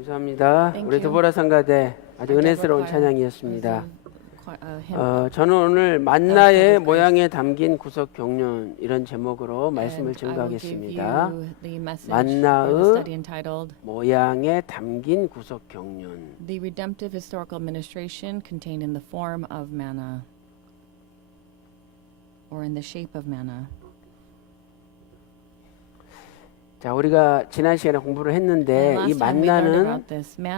감사합니다. 우리 드보라 성가대 아주 은혜스러운 찬양이었습니다. 저는 오늘 만나의 모양에 담긴 구속 경륜 이런 제목으로 말씀을 증거하겠습니다. 만나의 모양에 담긴 구속 경륜. The redemptive historical administration contained in the form of manna, or in the shape of manna. 자, 우리가 지난 시간에 공부를 했는데 이 만나는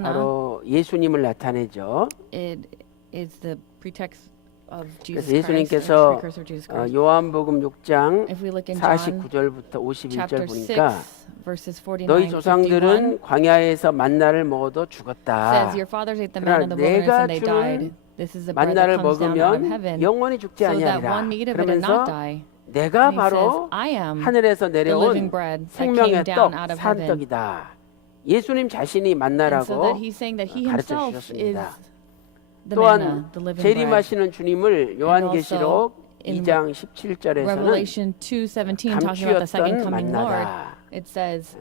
바로 예수님을 나타내죠. It is the pretext of 그래서 Jesus 예수님께서 Christ, the precursor of Jesus Christ. 요한복음 6장 If we look in John 49절부터 51절 chapter 6, 보니까 verses 49, 너희 51, 조상들은 광야에서 만나를 먹어도 죽었다. says, Your fathers ate the manna in the wilderness 내가 and they died. 주는 This is the bread that 만나를 comes down out of 먹으면 heaven, 영원히 죽지 so that 아니하리라. one eat of it and 그러면서 not die. 내가 And he 바로 says, I am 하늘에서 the living 내려온 bread that 생명의 came down 떡, out of heaven. 산떡이다. 예수님 자신이 And so 만나라고 that he's saying that he 가르쳐 himself is 주셨습니다. the manna, 또한 the living bread. 재림하시는 주님을 요한계시록 in 2장 17절에서는 Revelation 2:17, talking about the second 감추었던 coming Lord, 만나다. it says,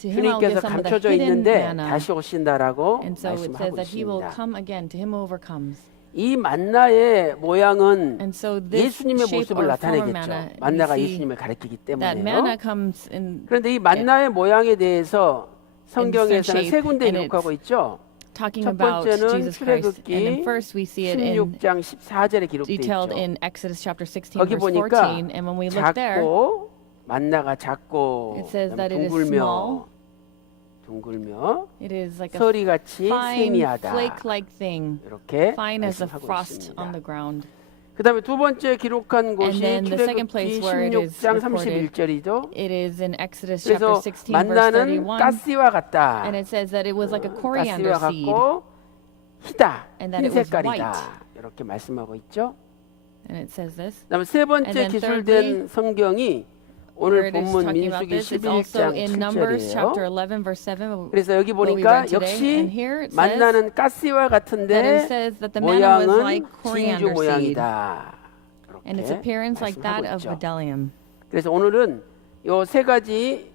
To him I'll give 주님께서 some of the 감춰져 hidden 있는데 manna. 다시 오신다라고 And so it says 말씀하고 that he will 있습니다. come again to him who overcomes. 이 만나의 모양은 And so this 예수님의 shape 모습을 or form of 나타내겠죠. manna, 만나가 we see 예수님을 가리키기 that manna 때문에요. comes in 그런데 이 만나의 모양에 대해서 성경에서는 shape, 세 군데 and 기록하고 있죠. talking 첫 about 번째는 Jesus Christ. And then 출애굽기 first we see it in 16장 14절에 기록되어 detailed 있죠. in Exodus chapter 16 거기 verse 보니까 14. And when we look there, 작고 만나가 작고 it says that it is 둥글며 둥글며 it is like a 서리같이 fine 세미하다. flake-like thing, 이렇게 fine as a 말씀하고 frost on 있습니다. the ground. 그 다음에 두 번째 기록한 곳이 then the second place 출애굽기 where it is 16장 recorded, 31절이죠. It is in Exodus chapter 그래서 16 verse 만나는 31. 가시와 같다. And it says that it was like a coriander 가시와 seed. 같고 희다. And that 흰 it was 색깔이다. white. 이렇게 말씀하고 있죠. And it says this. 그다음에 세 And 번째 then 기술된 성경이 오늘 Where it is 본문 talking about 민수기 this, it's also 11장 in Numbers chapter 7절이에요. 11 verse 7. 그래서 여기 what we 보니까 read today. 역시 And here it says 만나는 가시와 that it 같은데 says that the manna was 모양은 like 진주 coriander seed. 모양이다. And its 이렇게 appearance like that 말씀하고 of 있죠. bdellium. 그래서 오늘은 요 세 가지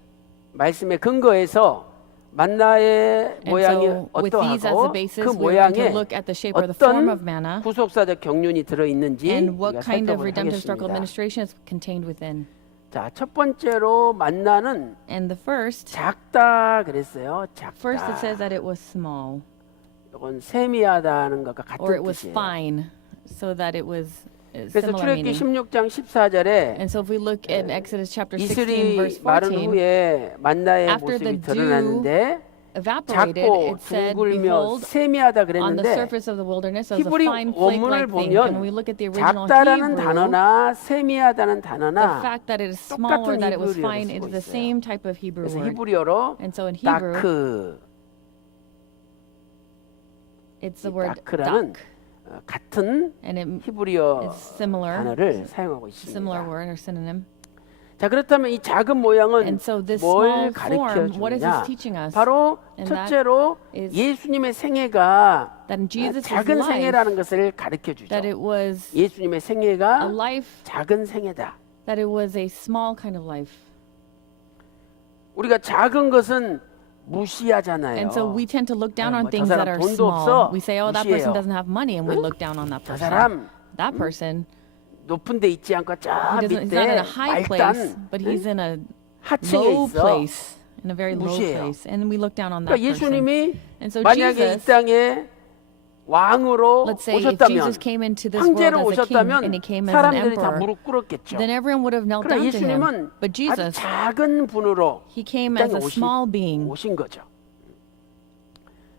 말씀의 근거에서 만나의 And 모양이 so with these as the 어떠하고 basis, 그 we're going to 모양에 look at the shape or the form of 어떤 manna 구속사적 경륜이 들어있는지 and what 우리가 kind of 살펴보도록 redemptive historical 하겠습니다. administration is contained within. 자, 첫 번째로 만나는 And the first 작다 그랬어요. it says 작다. that it was small, 이건 세미하다는 것과 or 같은 it was 뜻이에요. fine, so that it was 그래서 similar 출애굽기 meaning. 16장 14절에 And so if we look at Exodus chapter 16 이슬이 verse 마른 14, 후에 만나의 after the 모습이 dew 드러났는데 evaporated, 작고 it said, 둥글며 behold, 세미하다 on the 그랬는데 surface of the wilderness as a 히브리 fine 원문을 flake-like thing. And when we 보면 look at the original 작다라는 Hebrew, 단어나 세미하다는 the 단어나 fact that it is small or 똑같은 that it was 히브리어를 fine 쓰고 is the 있어요. same type of Hebrew 그래서 word. 히브리어로 And so in Hebrew, 다크 it's the 이 word 다크라는 dak, 같은 and it 히브리어 is similar, 단어를 사용하고 similar 있습니다. word or synonym. 자, 그렇다면 이 작은 모양은 And so this 뭘 small 가르쳐 form, what is this 주느냐? teaching us? 바로 And 첫째로 that is 예수님의 생애가 That in Jesus' 작은 life, 생애라는 것을 가르쳐 주죠. that it was 예수님의 a 생애가 life, 작은 생애다. that it was a small kind of life. 우리가 작은 것은 무시하잖아요. And so we tend to look down on 저 things that 사람 are 돈도 small. 없어. We say, oh, that 무시해요. person doesn't have money, and we look down on that 저 person. 사람 That person, 높은 데 있지 않고 저 he's not in 밑에 a high place, 말단 but he's in a 하층에 low 있어. place, in a very low 무시해요. place, and we look down on that 그러니까 person. 예수님이 And so 만약에 이 Jesus, 땅에 왕으로 let's say if 오셨다면 Jesus came into this world 황제로 as a king and 오셨다면 he came as an 사람들이 다 emperor, 무릎 꿇었겠죠. then everyone would have knelt 그러나 down to him. 예수님은 But 아주 Jesus, 작은 분으로 he came 이 as 땅에 a small being. 오신 거죠.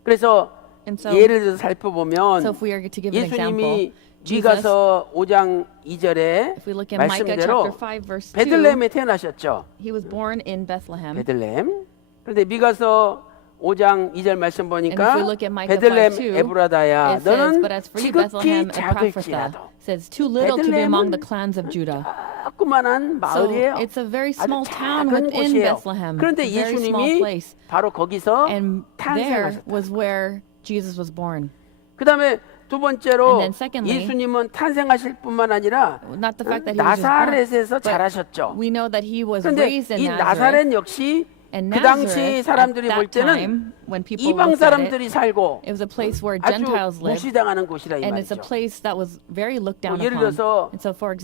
그래서 And so, 예를 들어서 살펴보면 so if we are to give an example, 예수님이 Jesus, 미가서 5장 2절에 if we look at Micah 말씀대로 chapter 5 verse 2, 베들레헴에 태어나셨죠. he was born in Bethlehem. 베들레헴. 그런데 미가서 5장 2절 말씀 And if we 보니까 look at Micah 베들레헴 5:2, 에브라다야 it says, 너는 but as for you, 지극히 Bethlehem Ephrathah, 작을지라도 says, too little to be among 베들레헴은 the clans of Judah. 조그만한 So 마을이에요. it's a very 아주 small town 작은 within 곳이에요. Bethlehem. 그런데 A very small 예수님이 place. 바로 거기서 And there 탄생하셨다. was where Jesus was born. 그 다음에 두 번째로 And then secondly, 예수님은 탄생하실 뿐만 아니라 Not the fact that he was just born, 나사렛에서 but 자라셨죠. we know that he was 그런데 raised in 이 Nazareth. 나사렛 역시 And 그 당시 Nazareth, at 사람들이 볼 that time, 때는 when people 이방 looked at it, 사람들이 살고 it was a place where 아주 Gentiles lived, 무시당하는 곳이라 이 and it's a 말이죠. place that was very looked down 예를 upon. 들어서 And so, for 너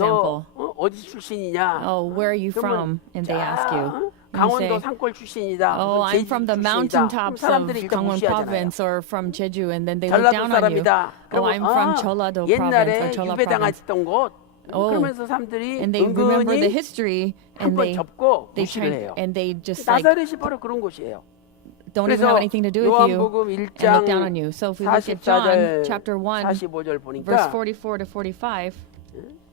example, 어디 출신이냐? oh, where are you from? And they ask you. And you 강원도 say, 산골 출신이다. oh, I'm from the mountaintops of 사람들이 일단 Gangwon 무시하잖아요. province or from Jeju, and then they look 전라도 down on you. 사람이다. Oh, I'm from Jeollado province or 옛날에 Jeolla province. 유배당했던 곳. Oh, 그러면서 사람들이 and they remember the 은근히 history, and 한번 접고 they 무시를 try, 해요. and they just like 나사렛이 바로 그런 곳이에요. don't even have anything to do with you 요한복음 and 1장 look down on you. So if we look at John 44절 chapter 1, 45절 verse 보니까 44 to 45,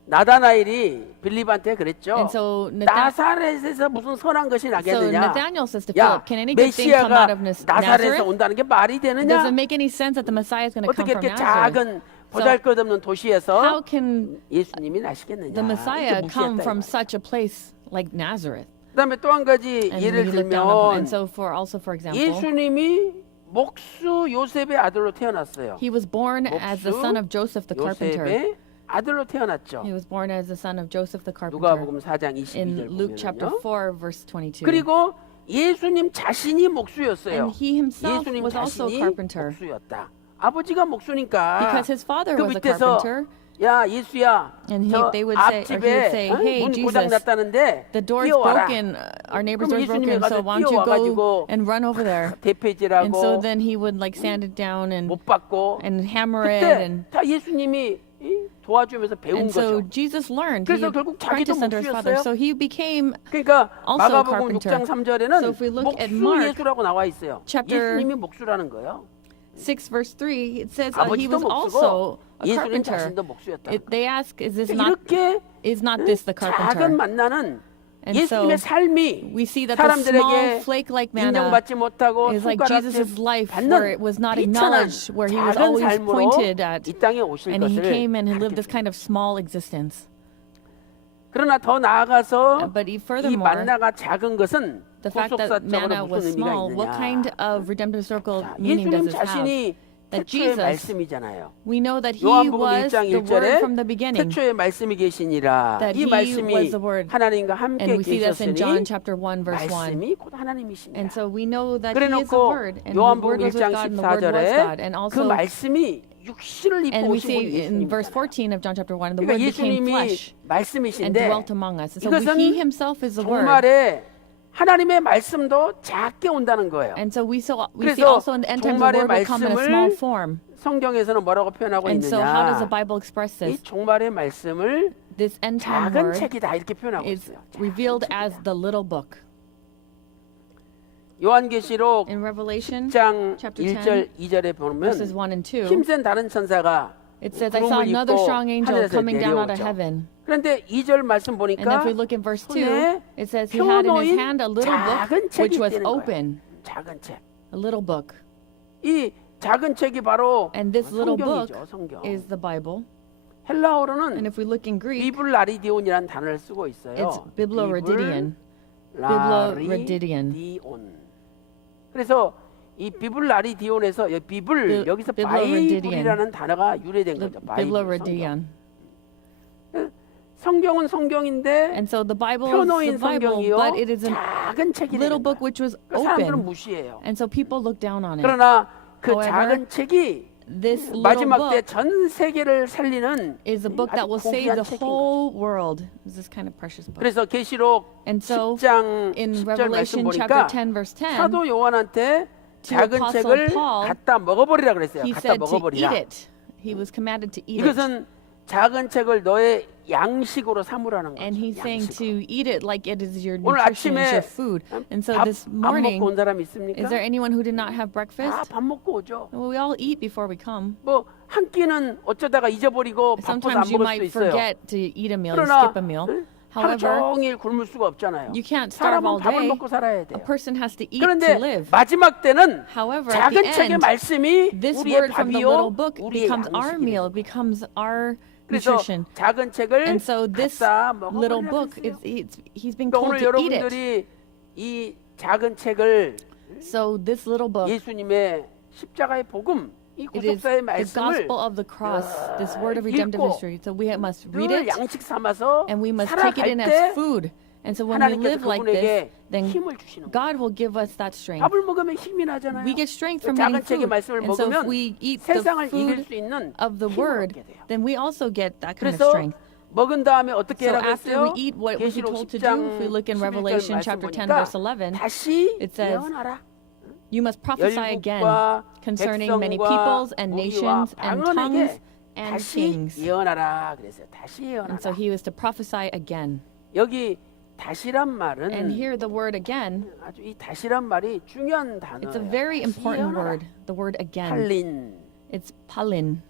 나다나엘이 빌립한테 그랬죠. and so 나사렛에서 무슨 선한 것이 나겠느냐? Nathanael says to 야, Philip, can any good thing come out 메시아가 of 나사렛에서 Nazareth? 온다는 게 말이 It 되느냐? doesn't make any sense that the Messiah is going to come 어떻게 from 이렇게 Nazareth. 작은 보잘것없는 How 도시에서 can 예수님이 나시겠느냐? the Messiah 이렇게 come 무시했다, from 이 말이에요. such a place like Nazareth? 그다음에 또 한 가지 And 예를 we look down upon. 들면 And so for example, 예수님이 목수 요셉의 아들로 태어났어요. he was born as the son of Joseph the carpenter. 요셉의 아들로 태어났죠. He was born as the son of Joseph the carpenter. 누가복음 4장 In 22절 Luke chapter 보면요. 4 verse 22. 그리고 예수님 자신이 목수였어요. And he himself 예수님 was also a 자신이 carpenter. 목수였다. 아버지가 목수니까 Because his father 그 was a 밑에서 carpenter. 야 예수야 And 저 they would say, or he would 앞집에 say, hey, 문 Jesus, 고장 났다는데 the door's 뛰어와라. broken, our neighbor's 그럼 door's 예수님이 broken, so 가서 why don't you go 뛰어와가지고 and run over there? And 대패질하고 so then he would like sand it down and 못 받고 hammer it, 그때 and 다 예수님이 도와주면서 배운 so 거죠. Jesus learned. He 그래서 결국 자기도 practiced under his father, 목수였어요. so he became 그러니까 also a 마가복음 carpenter. 6장 3절에는 So if we look at 목수 Mark 예수라고 나와 있어요. chapter 예수님이 목수라는 거예요. 6 verse 3. It says he 아버지도 was also 목수고 a 예수님 carpenter. 자신도 목수였다. They ask, is this not 이렇게 this the 작은 carpenter? 만나는 And 예수님의 so 삶이 we see that the small 사람들에게 flake-like manna 인정받지 못하고 is like 손가락질 Jesus' life, where it 받는 was not 비천한 acknowledged, where he was 작은 always 삶으로 pointed at, 이 땅에 오실 and he 것을 came and he lived this 가르쳤어요. kind of small existence. 그러나 더 나아가서 But 이 furthermore, 만나가 작은 것은 the fact that manna 구속사적으로 was 무슨 의미가 small, what kind 있느냐? of redemptive circle 자, meaning does 예수님 this have? 자신이 That 태초의 Jesus, 말씀이잖아요. we know that he 요한복음 was 1장 the word 1절에 from the beginning. 태초에 말씀이 계시니라. That 이 he 말씀이 was the word. 하나님과 함께 And we see this in John 계셨으니 chapter 1 verse 1. 말씀이 곧 하나님이십니다. And so we know that he is the 그래놓고 word, and the word 요한복음 was with 1장 God, and the word was 14절에 God. And 그 also, 말씀이 육신을 입고 and we 오신 see 분이 in verse 예수님이잖아요. 14 of John chapter 1, the 그러니까 word became 예수님이 flesh and 말씀이신데 dwelt among us. And so 이것은 he himself is the word. 종말에 하나님의 말씀도 작게 온다는 거예요. And so we see 그래서 also in the end times the 종말의 word will come in a small 말씀을 form. 성경에서는 뭐라고 표현하고 And so how does the 있느냐? Bible express 이 this? 종말의 말씀을 This end time 작은 word 책이다 이렇게 표현하고 is 있어요. revealed as the little book. 요한계시록 In Revelation 10장 chapter 1절 2절에 보면 verses 1 and 2, 힘센 다른 천사가 it says, I saw 구름을 another 입고 strong angel 하늘에서 coming down out of 내려오죠. heaven. 그런데 2절 말씀 And 보니까 if we look in verse 2, 손에 it says he had in his 펴놓인 hand a little book 작은 책이 which was 있다는 거예요. open. 작은 책. A little book. 이 작은 책이 바로 And this little book 성경이죠. 성경. is the Bible. And 헬라어로는 if we look in Greek, 비블라리디온이라는 단어를 쓰고 있어요. it's bibloradidion. 비블라리디온. 그래서 이 비블라리디온에서 비블 여기서 바이블이라는 단어가 유래된 거죠. 바이블, 성경. bibloradidion. 성경은 성경인데 And so the Bible is the 펴놓인 Bible, 성경이요. but it is a 작은 책이 little 되는 book 거예요. which was 사람들은 open. 무시해요. And so people look down on it. 그러나 그 However, 작은 책이 This little 마지막 때 book 전 세계를 살리는 is a book that 아주 will save 고귀한 the 책인 거죠. whole world. This is kind of precious book. 그래서 계시록 And so 10장 in 10절 말씀 Revelation 보니까 chapter 10 verse 10, 사도 요한한테 to 작은 Apostle 책을 Paul, 갖다 먹어버리라 그랬어요. he 갖다 said to eat 먹어버리라. it. He was commanded to eat it. 이것은 작은 책을 너의 양식으로 삼으라는 거죠. And he's saying to 양식으로. eat it like it is your 오늘 nutrition, it's 아침에 your food. And so 밥 this 안 morning, 먹고 온 사람 있습니까? is there anyone who did not have 다 breakfast? 밥 먹고 오죠. Well, we all eat before we come. 뭐 한 끼는 어쩌다가 잊어버리고 바빠서 안 Sometimes you 먹을 might 수도 있어요. forget to eat a meal, you 그러나 skip a meal. 하루 However, 종일 굶을 수가 없잖아요. you can't starve all 사람은 밥을 day. 먹고 살아야 A 돼요. person has to eat to 그런데 live. 마지막 때는 However, at the 작은 책의 end, 말씀이 this 우리의 word from the little 밥이요, book 우리의 becomes our 양식이 meal, 돼요. becomes our 그래서 nutrition. 작은 책을 And so this 갖다 little 먹어버리라 book, 그랬어요. he's being 그러니까 told 오늘 to eat it. 여러분들이 이 작은 책을 So this little book, 예수님의 십자가의 복음, 이 it is 구속사의 the 말씀을 gospel of the cross, this word of redemptive 읽고 history. So we must read 늘 it, 양식 삼아서 and we must take it 살아갈 in 때 as food. And so when we 하나님께서 live like this, 그분에게 then 힘을 주시는 거예요. God will give us that strength. 밥을 먹으면 힘이 나잖아요. We get strength from 작은 eating 책의 food. 말씀을 And so if 먹으면 we eat the 세상을 이길 food 수 있는 of the 힘을 word, 얻게 돼요. then we also get that kind of 그래서 strength. 먹은 다음에 어떻게 So 해라고 after we 했어요? eat what we're 계시록 told to 10장 do, if we look in 11절 Revelation 말씀 chapter 10, 보니까 verse 11, 다시 it says, 예언하라. you must prophesy again 열국과 concerning many 백성과 peoples and 무리와 nations and tongues 방언에게 and 다시 kings. 예언하라 그랬어요. 다시 And so 예언하라. he was to prophesy again. 여기 다시란 말은 And here the word again, 아주 이 다시란 말이 중요한 it's a 단어예요. very 다시 important 예언하라. word, the word again. 팔린 It's palin,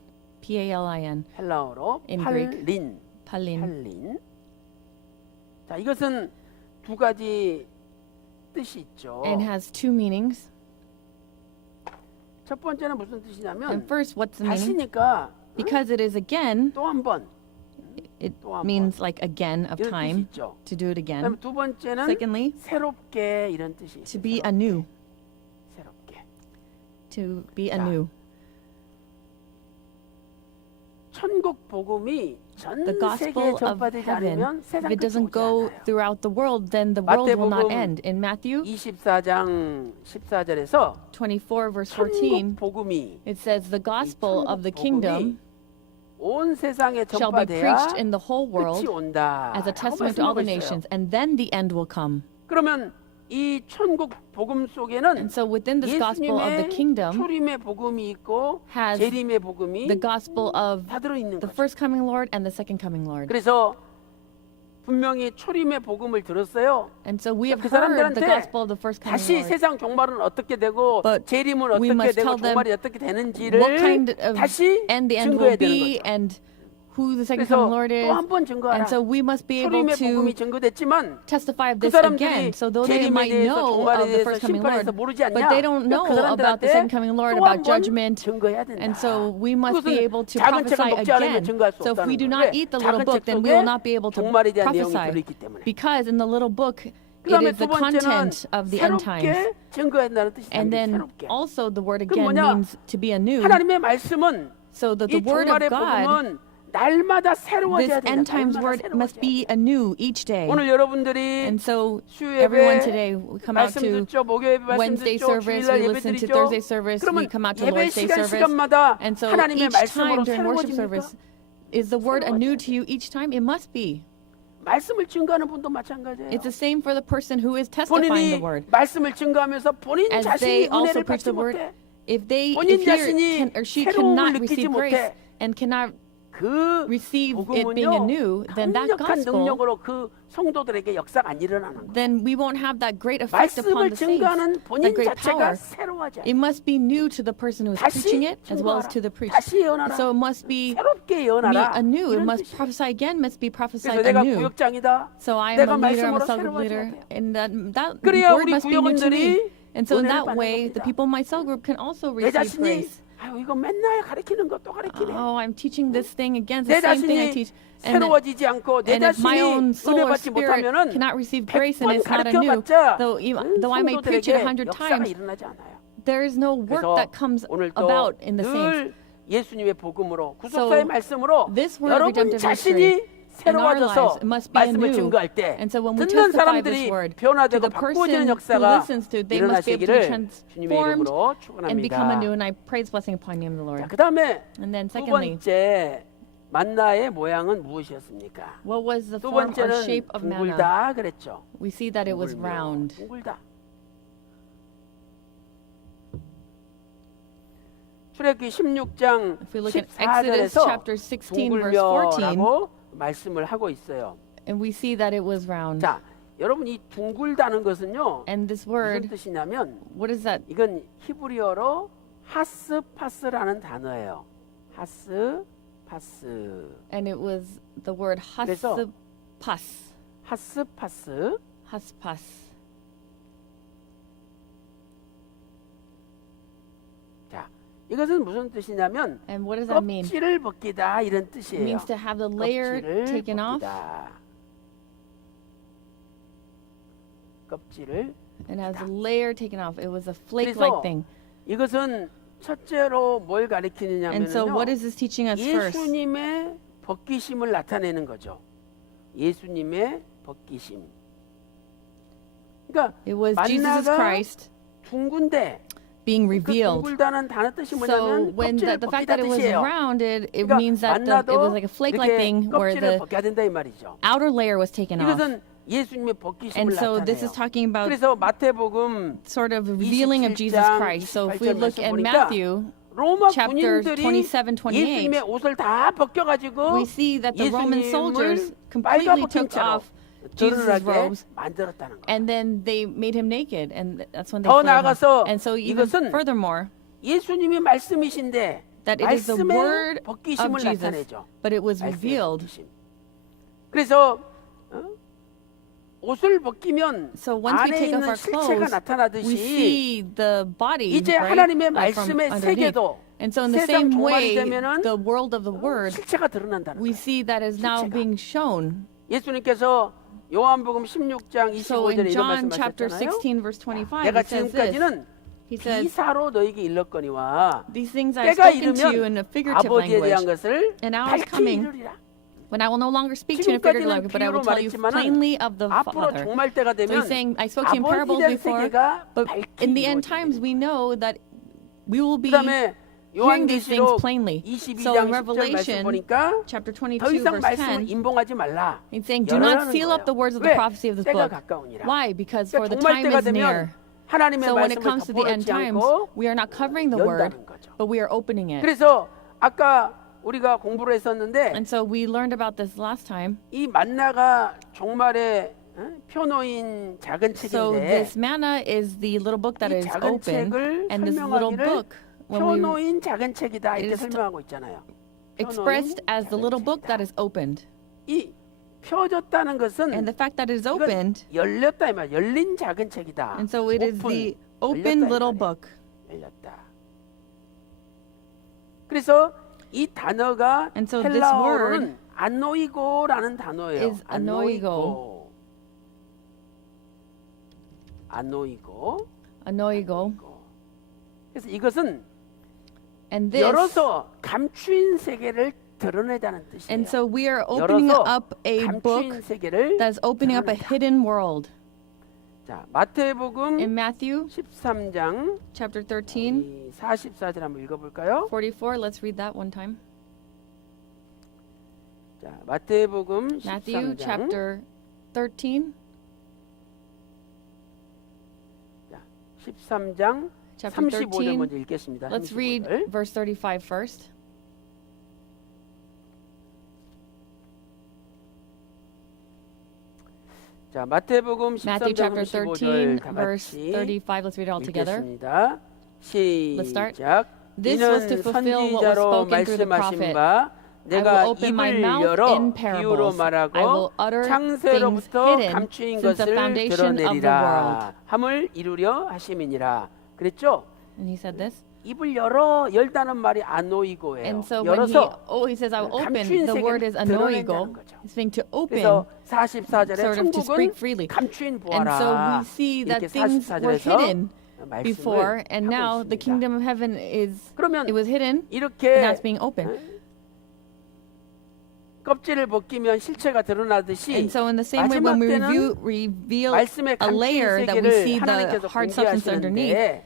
P-A-L-I-N, 헬라어로 In 팔린 palin. 팔린. 자, 이것은 두 가지 뜻이 있죠. And has two meanings. 첫 번째는 무슨 뜻이냐면 And first, what's the meaning? 다시니까 Because it is again, 또 한 번 it 또 한 means like again of 이런 뜻이 time, 있죠. to do it again. 그다음에 두 번째는 Secondly, 새롭게 이런 뜻이 to 있어요. be anew, 새롭게. to be 자, anew. 천국 복음이 전 The 세계에 gospel of 전파되지 heaven, 않으면 if 세상 it 끝이 doesn't 오지 go 않아요. throughout the world, then the world will not end. In Matthew 24장 14절에서 24, verse 천국 14, 복음이 it says, the gospel of the kingdom 온 세상에 shall be 전파돼야 preached in the whole 끝이 world 온다. as a testament to all the nations, and then the end will come. 그러면 이 천국 복음 속에는 And so within this gospel of the 예수님의 kingdom 초림의 복음이 있고 has 재림의 복음이 the gospel of 다 들어 있는 the 거죠. first coming Lord and the second coming Lord. 그래서 분명히 초림의 복음을 들었어요. And so we have 그 heard the 사람들한테 gospel of the first coming 다시 Lord. 세상 종말은 어떻게 되고 But 재림은 we 어떻게 must 되고 tell them 종말이 어떻게 되는지를 What kind of 다시 end the end will 증거해야 되는 be 거죠. and who the second 그래서 coming Lord is. 또 한 번 증거하라. And so we must be able 초림의 복음이 to 증거됐지만 testify of 그 this 사람들이 again. So though they 재림에 might 대해서 know 종말에 of the 대해서 first coming 심판에 Lord, 대해서 모르지 않냐? but they don't know 그 about the 사람들한테 second coming Lord, 또 about 한 번 judgment. 증거해야 된다. And so we must be able to 작은 책을 prophesy 먹지 않으면 again. 증거할 수 So if we do 없다는 not 거예요. eat the 작은 little book, 책 then we will not 속에 be able to 종말에 대한 내용이 prophesy. 들어있기 때문에. Because in the little book, it 그다음에 is the 두 번째는 content of the end times. 새롭게 증거한다는 뜻이 And then 새롭게. also the word 그럼 again 뭐냐? means to be anew. 하나님의 말씀은 So that 이 the word of 종말의 God, 복음은 날마다 this 새로워져야 된다. end times 날마다 word must be 새로워져야 돼. anew each day. 오늘 여러분들이 And so 수요예배 everyone today, we come out 말씀 to 듣죠, 목요일 말씀 Wednesday 듣죠, service, 주일날 we 예배 listen to 드리죠. Thursday service, we 그러면 come out to 예배 Lord's Day 시간 service. 시간마다 And so 하나님의 each time 말씀으로 during worship 새로워집니까? service, is the word anew to you each time? It must be. 말씀을 증거하는 분도 마찬가지예요. It's the same for the person who is testifying the 본인이 word. 말씀을 증거하면서 본인 As 자신이 they also 은혜를 preach 받지 the word, 못해 if they 본인 if he 자신이 can, or she 새로움을 cannot 느끼지 receive grace 못해. and cannot 그 receive it being 복음은요 anew, then that 강력한 gospel, 능력으로 그 성도들에게 역사가 안 일어나는 거예요. then we won't have that great effect 말씀을 upon the saints, 증거하는 that 본인 great 자체가 power. 새로워져야 It must be new to the person who is 다시 preaching it as well as 증거하라. to the preacher. 다시 예언하라. So it must be 새롭게 me 예언하라. anew. It 이런 must 뜻이에요. prophesy again, must be 그래서 prophesied 내가 anew. 구역장이다. So I 내가 am a leader, I'm a 말씀으로 cell group 새로워져야 leader, 돼요. and that 그래야 word 우리 must be new to me. 구역원들이 And so in 은혜를 that 받는 way, 겁니다. the people in my cell group can also 내 receive 자신이 grace. 아유 이거 맨날 가르치는 거 또 가르치네. Oh, I'm teaching this thing again, 내 the same thing I 자신이 teach. And 새로워지지 않고 내 and if my own 자신이 soul 은혜 or 받지 spirit 못하면은 cannot receive grace and 100번 it's not anew, 가르쳐봤자 though I may preach it 성도들에게 100 역사가 times, 일어나지 않아요. there is no work 그래서 that comes 오늘도 about in the saints. 늘 예수님의 복음으로 구속사의 So 말씀으로 this word of 여러분 redemptive 자신이 history in our 새로워져서 lives, it must be 말씀을 anew. 증거할 때 And so when we 듣는 testify this 사람들이 word to 변화되고 the 바꾸어지는 person who 역사가 listens to, they must be able to be 일어나시기를 주님의 transformed 이름으로 and become 축원합니다. anew. And I praise blessing upon you, the Lord. 그 다음에 And then 두 secondly, 번째 만나의 모양은 무엇이었습니까? what was the 두 form or 번째는 shape of manna? 둥글다 그랬죠. We see that it was 둥글며 round. 둥글다. 출애굽기 16장 If we look at Exodus 14절에서 chapter 16, verse 14, 둥글며라고 말씀을 하고 있어요. and we see that it was round. 자, 여러분 이 둥글다는 것은요 And this 무슨 word, 뜻이냐면 what is that? 이건 히브리어로 하스파스라는 단어예요. 하스파스. And it was the word 그래서 haspas. 하스파스. Haspas. 자, 이것은 무슨 뜻이냐면 And what does that mean? 껍질을 벗기다 이런 It 뜻이에요. means to have the layer 껍질을 taken off 벗기다. 껍질을 and has a layer taken off. It was a flake-like 그래서 thing. 이것은 첫째로 뭘 And so 가리키느냐면요. what is this teaching us first? 예수님의 벗기심을 나타내는 거죠. 예수님의 벗기심. 그러니까 It was Jesus 만나가 Christ 둥근데 being 그 revealed. 둥글다는 단어 뜻이 So 뭐냐면 when 껍질을 the fact 벗기다 that it was 뜻이에요. rounded, it 그러니까 means that it was 만나도 like a flake-like 이렇게 thing where 껍질을 the 벗겨야 된다 이 말이죠. outer layer was taken off. 이것은 예수님의 벗기심을 And so this is 나타내요. talking about 그래서 마태복음 sort of revealing of Jesus 27장 Christ. So if we 28절 look 말씀 at 보니까 Matthew, 로마 chapter 군인들이 27, 28, 예수님의 옷을 다 벗겨가지고 we see that the Roman soldiers 예수님을 completely 빨가벗긴 took 채로 off Jesus' 드러나게 robes, 만들었다는 거예요. and then they made him naked, and that's when they 더 flayed him. 나아가서 And so even 이것은 furthermore, 예수님이 말씀이신데 that it is the 말씀의 word of 벗기심을 Jesus, 나타내죠. but it was 말씀의 revealed. 벗기심. 그래서 옷을 벗기면 So once we 안에 take off 있는 our 실체가 clothes, we 나타나듯이 see the body, 이제 right, 하나님의 from 말씀의 underneath. 세계도 And so in the 세상 same 종말이 way, 되면은 the world of the word, 실체가 드러난다는 we 거예요. see that is now 실체가. being shown. 예수님께서 요한복음 16장 So 25절에 in 이런 John chapter 말씀하셨잖아요. 16 verse 25, 내가 it says this. 지금까지는 He said, 비사로 너에게 일렀거니와 these things I've 때가 spoken to you in a 이르면 figurative 아버지에 대한 language. 것을 And now is 밝히 coming 이르리라. when I will no longer speak to you in a figurative 지금까지는 language, but I will 비유로 tell you 말했지만은 plainly of the 앞으로 Father. 종말 때가 So 되면 he's saying, I spoke to you in 아버지에 parables 대한 before, 세계가 but 밝히 in the end 이루어지게 times we know that we will be 그다음에 hearing these things 요한계시록 plainly. 22장 So in 10절 말씀 Revelation 보니까 chapter 더 22 이상 verse 말씀을 10, 인봉하지 말라. he's saying, do not 열어라는 seal up the 거예요. words of the 왜? prophecy of this 때가 book. 가까우니라. Why? Because for the 종말 time 때가 is near. 되면 하나님의 So when it 말씀을 comes to the end 덮어놓지 times, 않고 we are not covering the word, 연다는 거죠. but we are opening it. 그래서 아까 우리가 공부를 했었는데 And so we learned about this last time. 이 만나가 종말에 펴놓인 작은 So 책인데 this manna is the little book that 이 is 작은 open, 책을 and this little 설명하기를 book, when we 펴놓인 작은 책이다 이렇게 is 설명하고 있잖아요. expressed as the little book that is opened. 이 펴졌다는 것은 And the fact that it is 이건 opened, 열렸다 이 말, 열린 작은 책이다. and so it is the 오픈, open 열렸다 이 little 말이에요. book. 열렸다. 그래서 이 단어가 And so this 헬라어로는 아노이고라는 단어예요. is anoigo. 아노이고. Anoigo. 그래서 이것은 And this, 열어서 감추인 세계를 드러내자는 뜻이에요. and so we are opening 열어서 up a book 감추인 세계를 that's opening up a 드러내자. hidden world. 자, 마태복음 In Matthew 13장 chapter 13, 이 44절 한번 읽어볼까요? 44, let's read that one time. 자, 마태복음 Matthew 13장 chapter 13, 자, 13장 chapter 35절 13. 먼저 읽겠습니다. Let's read 35절. verse 35 first. 자, 마태복음 Matthew 13장 chapter 35절 13, 다 verse 같이 35. Let's read it all together. 읽겠습니다. Let's start. 시작. This was to 이는 fulfill what was 선지자로 spoken through the 말씀하신 prophet. 바 I 내가 will open my 입을 mouth 열어 in 비유로 parables. I will 말하고 utter things 창세로부터 hidden 감추인 since the 것을 foundation of the world. 드러내리라 함을 이루려 하심이니라. 그랬죠? And he said this. 입을 열다는 말이 아노이고예요. And so when 열어서 he says, I will open, 감추인 the word is 세계를 anoigo. 드러낸다는 거죠. He's saying to open. 그래서 44절에 sort of to 천국은 speak freely. 감추인 And so 보아라. we see that 이렇게 things were 44절에서 hidden before, 말씀을 and 하고 now the 있습니다. kingdom of heaven is, 그러면 it was hidden, and 이렇게 now it's being opened. 껍질을 벗기면 실체가 드러나듯이 And so in the same way, when we 마지막 reveal 말씀의 a layer 감추인 that we see 세계를 the 하나님께서 hard substance underneath, 공개하시는데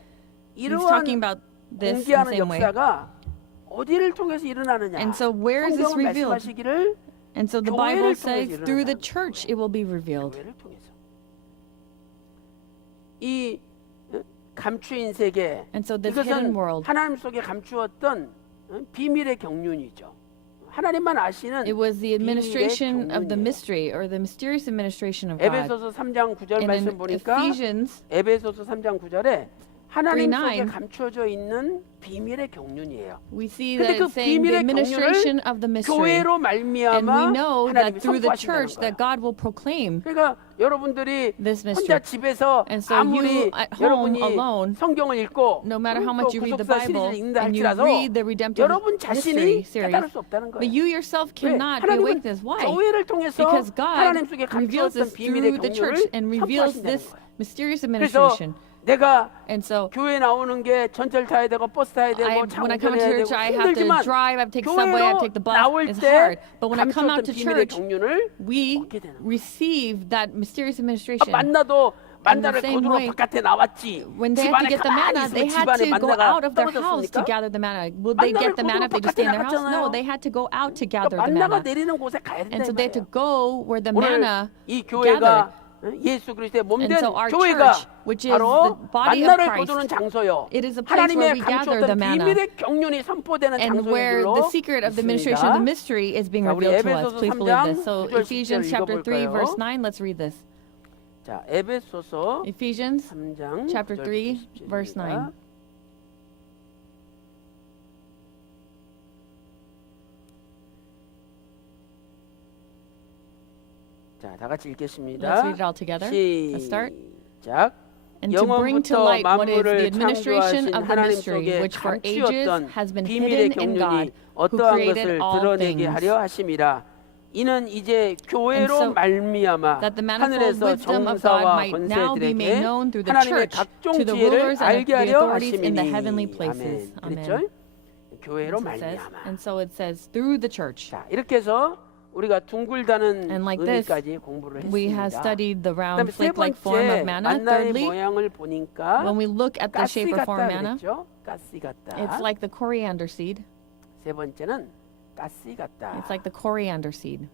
he's 이러한 talking about this in the 공개하는 same way. 역사가 어디를 통해서 일어나느냐? And so where is this 성경은 revealed? 말씀하시기를 And so the 교회를 Bible says 통해서 through the 일어난다는 church it will be revealed. 교회를 통해서 이 감추인 세계 And so this hidden 이것은 world, 하나님 속에 감추었던 비밀의 경륜이죠. 하나님만 아시는 it was the administration of the 경륜이에요. mystery or the mysterious administration of God. 에베소서 3장 9절 And 말씀 in 보니까 Ephesians 에베소서 3장 9절에 하나님 3:9 속에 감춰져 있는 비밀의 경륜이에요. we see 근데 that 그 it's saying the 비밀의 administration 경륜을 of the mystery. 교회로 And we 말미암아 know 하나님이 that through the 선포하신다는 church 거예요. that God will proclaim 그러니까 여러분들이 this 혼자 mystery. 집에서 And so 아무리 you at home 여러분이 alone, 성경을 읽고 no matter how 또 much you read the 구속사 시리즈를 Bible 읽는다 and you 할지라도 read the redemptive 여러분 mystery 자신이 series, 깨달을 수 없다는 but 거예요. you yourself 왜? cannot be 하나님은 awake to this. Why? 교회를 통해서 Because God 하나님 속에 reveals 감추었던 this 비밀의 through the church 경륜을 and reveals 선포하신다는 this 거예요. mysterious 그래서 administration. 내가 And so 교회 나오는 게 전철 타야 되고 버스 타야 되고 차 when I come to 운전해야 church, 되고 I have to 힘들지만 drive, I have to take the subway, I have to take the bus. 나올 It's 때 hard. But when I come out 감추었던 to 비밀의 church, 경륜을 we 얻게 되는 거예요. receive that mysterious administration. 만나도 만나를 거두러 바깥에 나왔지. when they had to 집안에 get the 가만히 manna, they 있으면 had 집안에 to go 만나가 out of their house to 떨어졌습니까? gather the manna. Will they get the manna if they just stay in their house? No, they had to go out to gather the 만나가 manna. 내리는 곳에 가야 된다 And so 이 they had to 말이에요. go where the 오늘 manna 이 gathered. 교회가 예수 그리스도의 몸된 And so our 교회가 church, which is 바로 the body of 만나를 Christ, 거두는 장소요. it is a place where 하나님의 we gather the 감추었던 manna. 비밀의 경륜이 선포되는 And 장소인 where 줄로 the secret of the administration of the 믿습니다. mystery is being 자, 우리 revealed to us. 에베소서 Please believe this. 3장 So 9절 Ephesians 10절 chapter 3 읽어볼까요? verse 9, let's read this. 자, 에베소서 Ephesians 3장 chapter 3 verse 9. 자, 다 같이 읽겠습니다. Let's read it all together. Let's start. 시작. And to bring to 영원부터 light what is the 만물을 administration 창조하신 of the 하나님 mystery, 속에 which for ages 감추었던 has been 비밀의 hidden in 경륜이 God, who 어떠한 created 것을 all 드러내게 things. 하려 하심이라. 이는 이제 교회로 And so 말미암아 that the manifold 하늘에서 wisdom of God 정사와 might now be made 권세들에게 known through the 하나님의 church 각종 to the 지혜를 rulers and 알게 the 하려 authorities in the 하심이니. heavenly places. 아멘. Amen. 그렇죠? 교회로 That's what it says. 말미암아. And so it says through the church. 자, 이렇게 해서 우리가 둥글다는 And like this, 의미까지 공부를 we have 했습니다. studied the round 그다음에 세 flake-like form 번째 of manna. 만나의 Thirdly, 모양을 보니까 when we look at the 가시 shape of form 같다 manna, 그랬죠? 가시 같다. it's like the coriander seed. 세 번째는 가시 같다. It's like the coriander seed.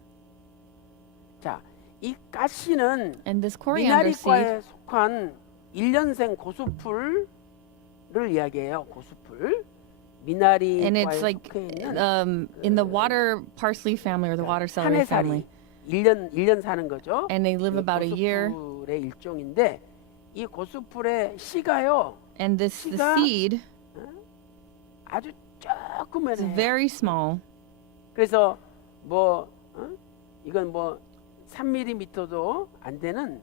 자, 이 가시는 And this coriander seed, 미나리과에 속한 1년생 고수풀을 이야기해요. 고수풀. 미나리과에 and it's like 속해 있는 in the water parsley family or the water celery 한 family. 해살이 1년 사는 거죠. And they live 이 about a year. 고수풀의 일종인데 이 고수풀의 씨가요. And the 씨가 seed 아주 is 조그만해요. very small. 그래서 뭐 이건 뭐 3mm도 안 되는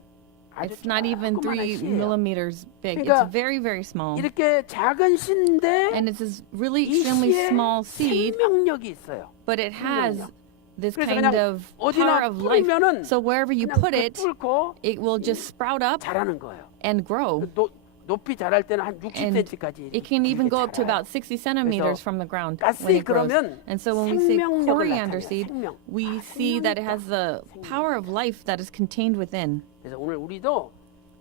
아주 It's not even 조그만한 3 씨예요. millimeters big. 그러니까 It's very, very small. 이렇게 작은 씨인데 And it's this really 이 extremely 씨에 small seed, 생명력이 있어요. but it has this 그래서 kind 그냥 of power 어디나 of life. 뿌리면은 So wherever you 그냥 put 그 it, 뚫고 it will just sprout up 자라는 거예요. and grow. 높이 자랄 때는 한 And 60cm까지 it can even go up to about 60 centimeters from the ground when 가시 it grows. 그러면 And so when we say 생명력을 coriander 나타내요. seed, 생명. we see that it has the power of life that is contained within. 그래서 오늘 우리도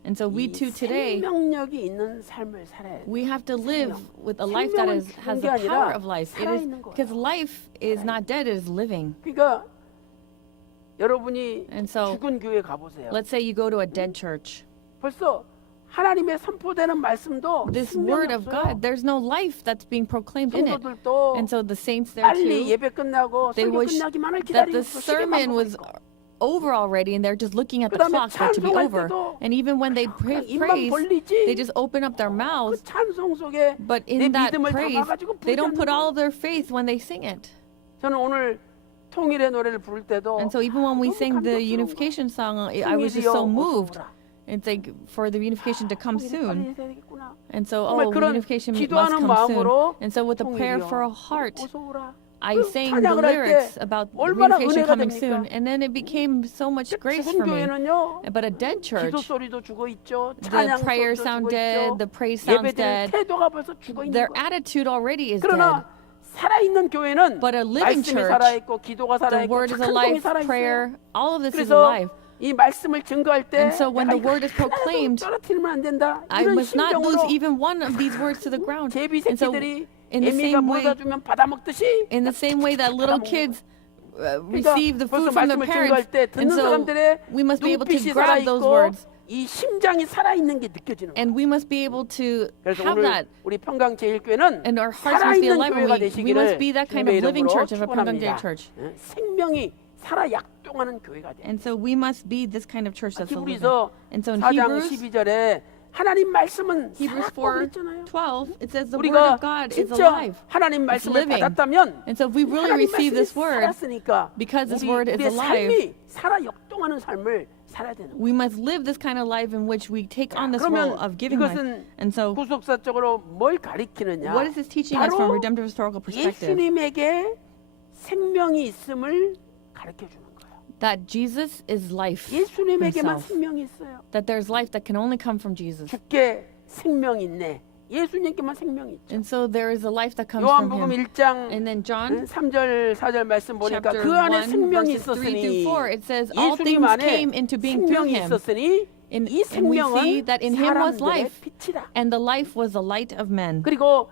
And so we 이 too today, 생명력이 있는 삶을 살아야 돼요. we have to live with a life that has 생명은 the 죽은 게 power 아니라 of life. It is 살아있는 거예요. because life is not dead; it is living. 그러니까 여러분이 And so, 죽은 교회 가보세요. let's say you go to a dead church. 벌써 하나님의 선포되는 말씀도 This 생명이 word of 없어요. God, there's no life that's being proclaimed in it. 성도들도 And so the saints there 빨리 too, 예배 끝나고 they 설교 wish 끝나기만을 that 기다리고 the 있고 시계만 sermon 보고 was 있고. over already and they're just looking at the 그다음에 clock for it to be 찬송할 over. 때도 And even when they 그냥 입만 praise, 벌리지 they just open up their 그 mouths. 찬송 속에 But 내 in that 믿음을 praise, 담아가지고 they 부르지 don't put 않는 all 거예요. of their faith when they sing it. 저는 오늘 통일의 노래를 부를 때도 And so even when we 너무 sing the 감격스러운 unification song, I was just 통일이여 so 어서 moved. 오라. It's like for the unification to come 통일이 soon. 빨리 해야 되겠구나. And so, 정말 그런 unification must 기도하는 come soon. 마음으로 And so with a prayer 통일이여 for a heart, 어서 오라. I sang the 찬양을 할 lyrics 때 about 얼마나 unification 은혜가 coming 됩니까? soon. And then it became so much grace 죽은 for me. 교회는요. But a dead 기도 church, 소리도 죽어 있죠. the 찬양 prayers 소리도 sound 죽어 dead, 있죠. the praise sounds 예배드리는 dead. 태도가 벌써 죽어 있는 Their 거예요. attitude already is dead. 그러나 살아있는 교회는 But a living 말씀이 church, 살아있고 기도가 The 살아있고 word is 착한 alive, 성이 살아있어요. prayer, all of this is 그래서 alive. 이 말씀을 증거할 때 And so when the 내가 word is 이거 하나도 proclaimed, 떨어뜨리면 안 된다. I 이런 must not lose 심정으로 even one of these words to the ground. 제비 And so 새끼들이 in the 애미가 same way, 물어다 주면 받아먹듯이 in the same way that little kids receive the 벌써 food from their 말씀을 증거할 parents, 때 and 듣는 so 사람들의 we must be able to 눈빛이 grab those 살아있고 words, 이 심장이 살아있는 게 느껴지는 거예요. and we must be able to 그래서 have 오늘 that, 우리 평강제일교회는 and our hearts must be 살아있는 alive. 교회가 And we must 되시기를 be that kind of 주님의 living 이름으로 church of a Pyeonggang 축원합니다. church. 생명이 살아 약동하는 교회가 돼요. And so we must be this kind of church that's a living. 히브리서 And so in 4장 Hebrews 12절에 하나님 말씀은 Hebrews 살았다고 4, 그랬잖아요. 12, it says the word 우리가 of God is 진짜 alive. 하나님 말씀을 living. 받았다면 And so if we really 하나님 receive 말씀이 this word, 살았으니까 because this word is 우리의 alive, 삶이 살아 역동하는 삶을 살아야 되는 거예요. we must live this kind of life in which we take on this role 그러면 of giving life. 이것은 And so 구속사적으로 뭘 가리키느냐? what is this teaching us from a 바로 redemptive historical perspective? 예수님에게 생명이 있음을 가르쳐 주는 거예요. That Jesus is life 예수님에게만 himself. 생명이 있어요. That there's life that can only come from Jesus. 주께 생명이 있네. 예수님께만 생명이 있죠. And so there is a life that comes from 요한복음 him. 1장 And then John 3절 4절 말씀 보니까 chapter 그 안에 1 생명이 verses 3 있었으니 through 4, it says all 예수님 things 안에 came into being through 생명이 him. 있었으니 And 이 we see 생명은 that in him was 사람들의 life, 빛이라. and the life was the light of men. 그리고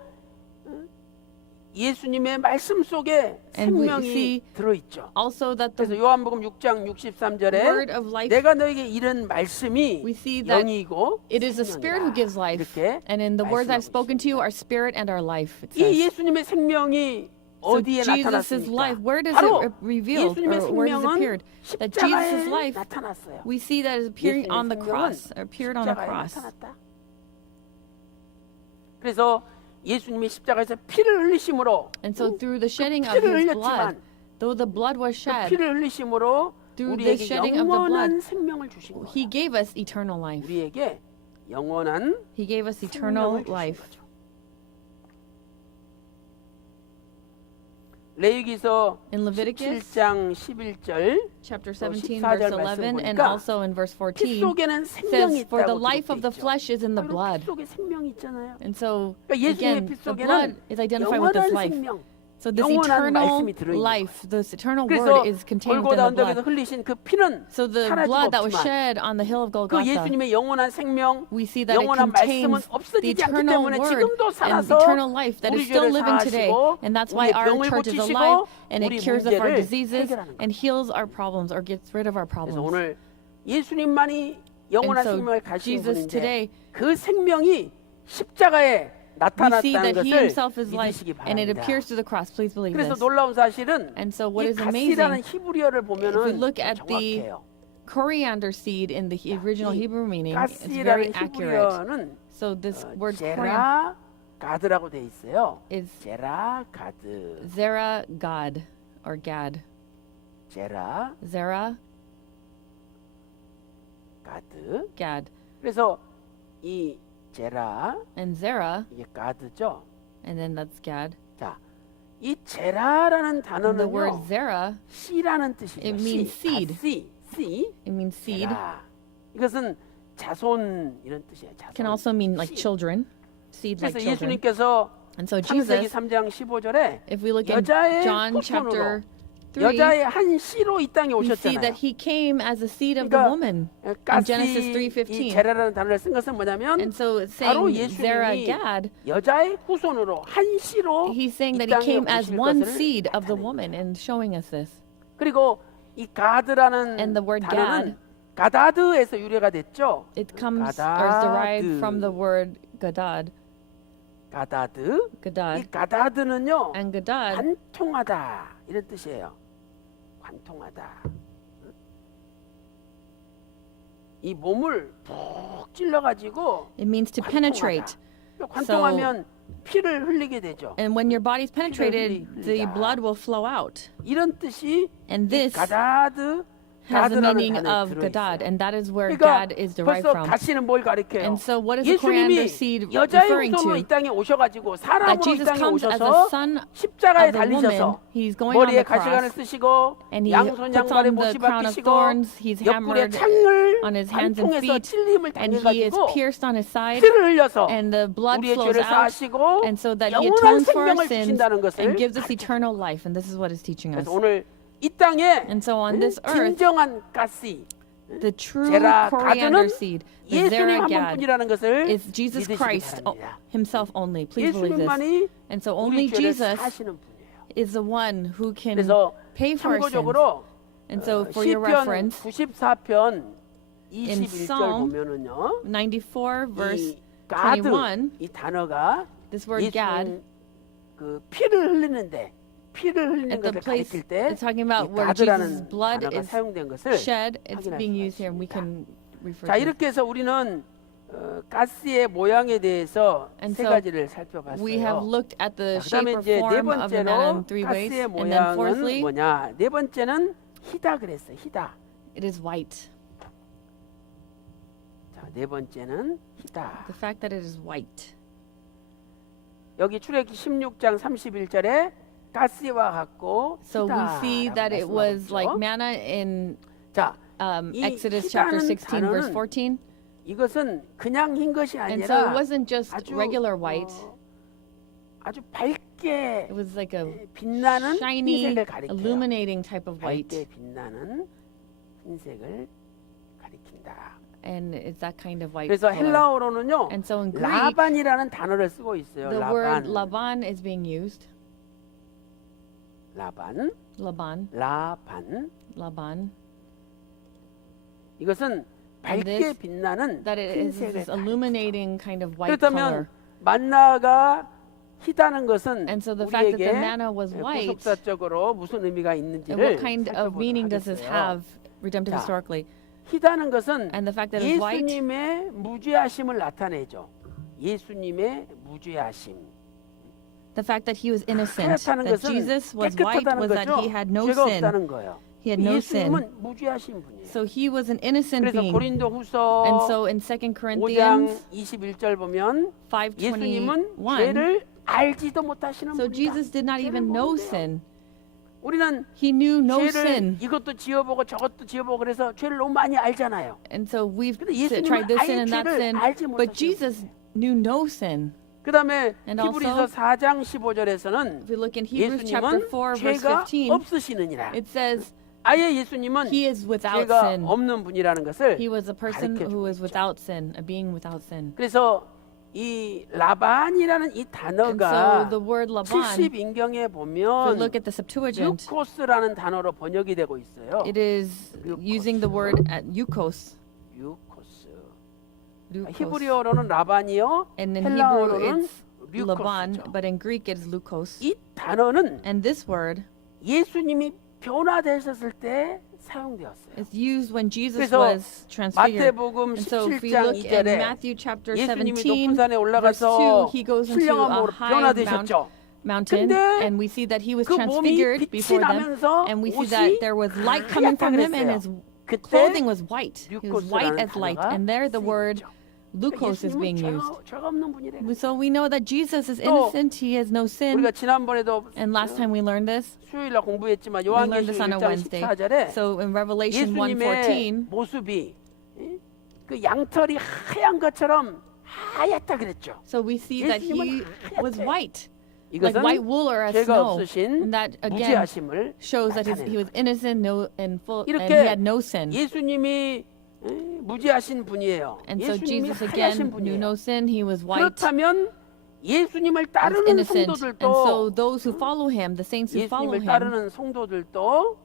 예수님의 말씀 속에 And we 생명이 see 들어있죠. also that 그래서 the 요한복음 6장 word 63절에 of life, 내가 너에게 이른 말씀이 we see that 영이고 it is the Spirit who gives life. 이렇게 And in the words I've 말씀하고 spoken to you 있습니다. are spirit and our life. It 이 says. 예수님의 생명이 So 어디에 Jesus' life, 나타났습니까? where does 바로 it reveal, 예수님의 or where does it appear? 생명은 That Jesus' 십자가에 life, 나타났어요. we see that is appearing 예수님의 on the 생명은 cross, appeared on a 십자가에 cross. 나타났다. 그래서 예수님이 십자가에서 피를 흘리심으로 And so through the shedding of 피를 his 흘렸지만 blood, though the blood was 그 shed, 피를 흘리심으로 through the 우리에게 shedding of the 영원한 blood, 생명을 주신 거예요. he gave us eternal life. 우리에게 영원한 He gave us eternal 생명을 주신 life. 거죠. 레위기서 In Leviticus 17장 11절 chapter 또 17, 14절 verse 말씀 11, and 보니까 also in verse 피 14, 속에는 생명이 says, "For the 있다고 life of the 기록돼 있죠. flesh is in the 바로 blood." 피 속에 생명이 있잖아요. And so, 그러니까 예수님의 again, 피 the blood 속에는 is identified with this 영원한 life. 생명, So this 영원한 eternal 말씀이 들어있는 life, this eternal 그래서 word is contained 골고다 within the 언덕에서 blood. 흘리신 그 피는 So the 사라지고 blood that was 없지만 shed on the hill of 그 Golgotha, 예수님의 영원한 생명, we see that it 영원한 말씀은 contains the 없어지지 않기 eternal 때문에 word 지금도 and 살아서 eternal life that 우리 is still 죄를 living today. 사하시고 And that's why 우리의 our 병을 church is 고치시고 alive and it 우리 cures of our 문제를 diseases 해결하는 거예요. and heals our problems or gets rid of our 그래서 problems. 오늘 예수님만이 영원한 And so 생명을 가지신 Jesus 분인데 today, 그 생명이 십자가에 we see 나타났다는 that he 것을 himself is life 믿으시기 and it 바랍니다. appears through the cross. Please believe 그래서 this. 놀라운 사실은 And so what 이 is amazing, 가시라는 히브리어를 if we 보면은 look at the 정확해요. coriander seed in the original 이 Hebrew meaning, it's very 가시라는 accurate. 히브리어는 So this word coriander 제라 가드라고 돼 있어요. is 제라 가드. Zerah God or Gad. 제라 Zerah 가드. Gad. 그래서 이 제라 And Zerah, 이게 가드죠. and then that's Gad. 자, 이 제라라는 And the word 단어는요. Zerah, 씨라는 뜻이에요. it means seed. 씨. it means seed. 제라. 이것은 자손 이런 뜻이에요. 자손. Can also mean like seed. children, seed like 그래서 children. 예수님께서 And so 창세기 Jesus, 3장 15절에 if we look in 여자의 John 후손으로 chapter 3, 여자의 한 씨로 이 땅에 we see 오셨잖아요. that he came as a seed of the 그러니까 woman. 가시 Genesis 이 3:15. 제라라는 단어를 쓴 것은 뭐냐면 And so it's 바로 saying Zerah 예수님이 Gad, 여자의 후손으로 한 씨로 he's saying 이 that he 땅에 came as 오실 one 것을 seed of the 나타내는 woman and showing us this. 그리고 이 가드라는 And the word 단어는 가다드에서 유래가 됐죠. It comes or is derived from the word Gadad. 가다드. 이 Gadad. 가다드는요. And Gadad 관통하다 이런 뜻이에요. 관통하다. 이 몸을 푹 찔러가지고 it means to penetrate. 관통하면 피를 흘리게 되죠. And when your body's penetrated, the 흘리다. blood will flow out. 이런 뜻이 And 이 this 가다드 has the 가드라는 meaning 단어에 of 들어있어요. Gadad, and that is where 그러니까 Gad is derived 벌써 from. 가시는 뭘 가리켜요? And so what is the coriander 예수님이 seed 여자의 referring 후손으로 이 to? 땅에 오셔가지고 That 사람으로 이 Jesus 땅에 comes as a 오셔서 son 십자가에 of the woman. 달리셔서 He's going on 머리에 the 가시관을 cross, 쓰시고 and he 양손 puts 양발에 on 못이 the crown of 박히시고 thorns. He's 옆구리에 hammered 창을 on his hands and 관통해서 feet, 찔림을 and he is 당해가지고 pierced on his side, 피를 흘려서 and the blood 우리의 flows 죄를 out, 사하시고 and so that he 영원한 atones for our 생명을 sins 주신다는 것을 and gives us 가르쳐요. eternal life. And this is what is teaching us. 그래서 오늘 이 땅에 And so on this earth, 진정한 가시 the true 제라 coriander 가드는 seed, the 예수님 Zerah 한 Gad, 분뿐이라는 것을 is Jesus 믿으시기 Christ 바랍니다. himself only. Please believe this. 예수님만이 And so 우리 only 죄를 Jesus 사시는 분이에요. is the one who can 그래서 pay for our sins. 참고적으로 And so for your 시편 reference, 94편 in 21절 Psalm 보면은요. 94 verse 이 가드 21, 이 단어가 this word Gad, 예수님 그 피를 흘리는데 피를 흘리는 at the 것을 place 가리킬 때 it's talking about 이 where Jesus' 가드라는 blood 단어가 is 사용된 것을 shed, it's 확인할 being 수가 used here, and we 있습니다. can refer 자 to it. 이렇게 해서 우리는 가스의 모양에 대해서 And 세 so 가지를 We have 살펴봤어요. looked at the 자, 그다음에 shape or 이제 네 form of the manna in 번째로 three ways, 가스의 and then 모양은 fourthly, 뭐냐? 네 번째는 희다 그랬어요. 희다. it is white. 자, 네 번째는 희다. The fact that it is white. 여기 출애굽기 16장 31절에 가스와 같고 So we see 희다라고 that it was 말씀하고 like 있죠. manna in 자, 이 Exodus chapter 희다는 16 verse 단어는 14. 이것은 그냥 흰 것이 And so it 아니라 wasn't just 아주 regular white. 아주 밝게 It was like a 빛나는 shiny, 흰색을 가리켜요. illuminating type of white. 밝게 빛나는 흰색을 가리킨다. And it's that kind of white 그래서 color. 헬라어로는요, And so in Greek, 라반이라는 단어를 쓰고 있어요. the word 라반, Laban is being used. 라반, Laban, 라반. Laban. 이것은 밝게 빛나는 That it is 흰색의 this 달. illuminating kind of white color. 그렇다면 만나가 희다는 것은 And so the fact that the 우리에게 manna was white, 구속사적으로 무슨 의미가 and 있는지를 what kind of meaning does this 살펴보도록 have 하겠어요. redemptive 자, historically? 희다는 것은 And the fact that it's white, 예수님의 무죄하심을 나타내죠. 예수님의 무죄하심. the fact that he was innocent, 하얗다는 that 것은 Jesus was white, 깨끗하다는 was that 거죠. he had no 죄가 sin. 없다는 거예요. He had no sin. 예수님은 무죄하신 분이에요. So he was an innocent 그래서 being. 고린도후서 And so in 2 5장 Corinthians 21절 보면 예수님은 5:21, 죄를 알지도 못하시는 so 분이다. Jesus did not even know sin. 우리는 He knew no 죄를 sin. 이것도 지어보고 저것도 지어보고 그래서 죄를 너무 많이 알잖아요. And so we've 근데 예수님은 tried this 아예 sin and that 죄를 sin, 알지 but 못하시는 Jesus knew no sin. 그다음에 And 히브리서 also, 4장 15절에서는 If we look in Hebrews chapter 예수님은 4, verse 죄가 15, 없으시느니라. it says 아예 예수님은 he is without 죄가 sin. 없는 분이라는 것을 He was a person 가르쳐주고 who is 있죠. without sin, a being without sin. 그래서 이 라반이라는 이 And 단어가 so the word Laban, 70인경에 if we 보면 look at the Septuagint, 유코스라는 단어로 번역이 되고 있어요. it is using the word at eukos. 유코스. Lukos. 히브리어로는 라반이요. And in Hebrew 헬라어로는 it's Laban, 류코스죠. but in Greek it's lukos. 이 단어는 And this word 예수님이 변화되셨을 때 사용되었어요. is used when Jesus 그래서 was transfigured. 마태복음 And so if we 17장 look in 2절에 Matthew chapter 예수님이 17, 높은 산에 verse 올라가서 2, he goes into a 신령함으로 high 변화되셨죠. mountain, 근데 and we see that he was 그 몸이 transfigured 빛이 before them, 나면서 and we see 옷이 that there was light coming 하얗다 from him, and 그랬어요. his 그때 clothing was white. He was white 류코스라는 as light, 단어가 and there the word 쓰이죠. lukos is being 예수님은 used. 죄가 없는 분이래. So we know that Jesus is 또 innocent, he has no sin. 우리가 지난번에도 And last time we learned this, 수요일날 공부했지만 we learned this 요한계시록 on a 1장 Wednesday. 14절에 So in Revelation 예수님의 1:14, 모습이 그 양털이 하얀 것처럼 하얗다 그랬죠. so we see that he was white, like 이것은 white wool or as 죄가 snow. 없으신 And that again 무죄하심을 shows that he was 나타내는 innocent, and full, and he 이렇게 had no sin. 예수님이 무죄하신 분이에요. And so 예수님이 Jesus 하얀 again knew 분이에요. no sin. He was white, 그렇다면 예수님을 was 따르는 innocent. And so 성도들도 those who follow him, the saints who follow 예수님을 him, 따르는 성도들도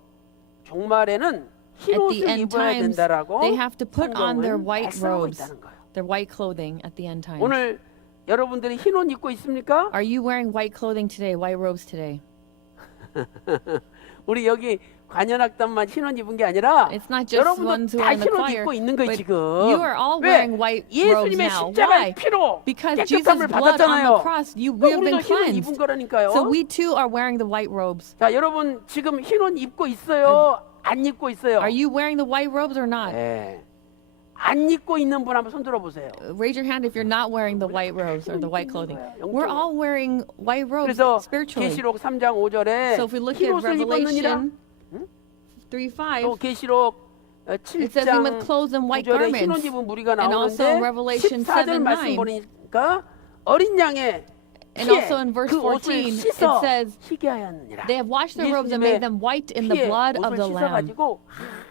종말에는 흰 at the 옷을 end 입어야 times, 된다라고 they have to put on their 성경은 white 말씀하고 robes, 있다는 거예요. their white clothing at the end times. 오늘 여러분들이 흰 옷 입고 있습니까? Are you wearing white clothing today, white robes today? 우리 여기 관현악단만 흰 옷 입은 게 아니라 It's not just 여러분도 ones who 다 are in the 흰 옷 choir, 입고 있는 거예요 but 지금. you are all 왜? wearing white robes 예수님의 now. 십자가의 Why? 피로 Because Jesus' 깨끗함을 blood on the 받았잖아요. cross, we have 우리도 흰 been 옷 cleansed. 입은 거라니까요. So we too are wearing the white robes. 자, 여러분 지금 흰 옷 입고 있어요? 안 입고 있어요? Are you wearing the white robes or not? 네. 안 입고 있는 분 한번 손 들어 보세요. Raise your hand if you're not wearing the white robes or the white clothing. We're all wearing white robes 그래서 spiritually. 계시록 3장 5절에 So if we look 흰 at 옷을 입었느니라. Revelation 3:5, 또 계시록 it says we must 7장 clothe in white 9절에 흰 옷 garments. 입은 무리가 And also 나오는데 Revelation 14절 말씀 7:9. 보니까 어린 양의 And 피에 also in verse 그 옷을 14, 씻어 it says, 희게 하였느니라. they have washed their robes and 예수님의 made them white in the 피에 blood of 옷을 the Lamb. 씻어가지고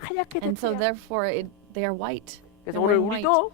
하얗게 And so 됐어요. therefore they are white. 그래서 They're 오늘 wearing white. 우리도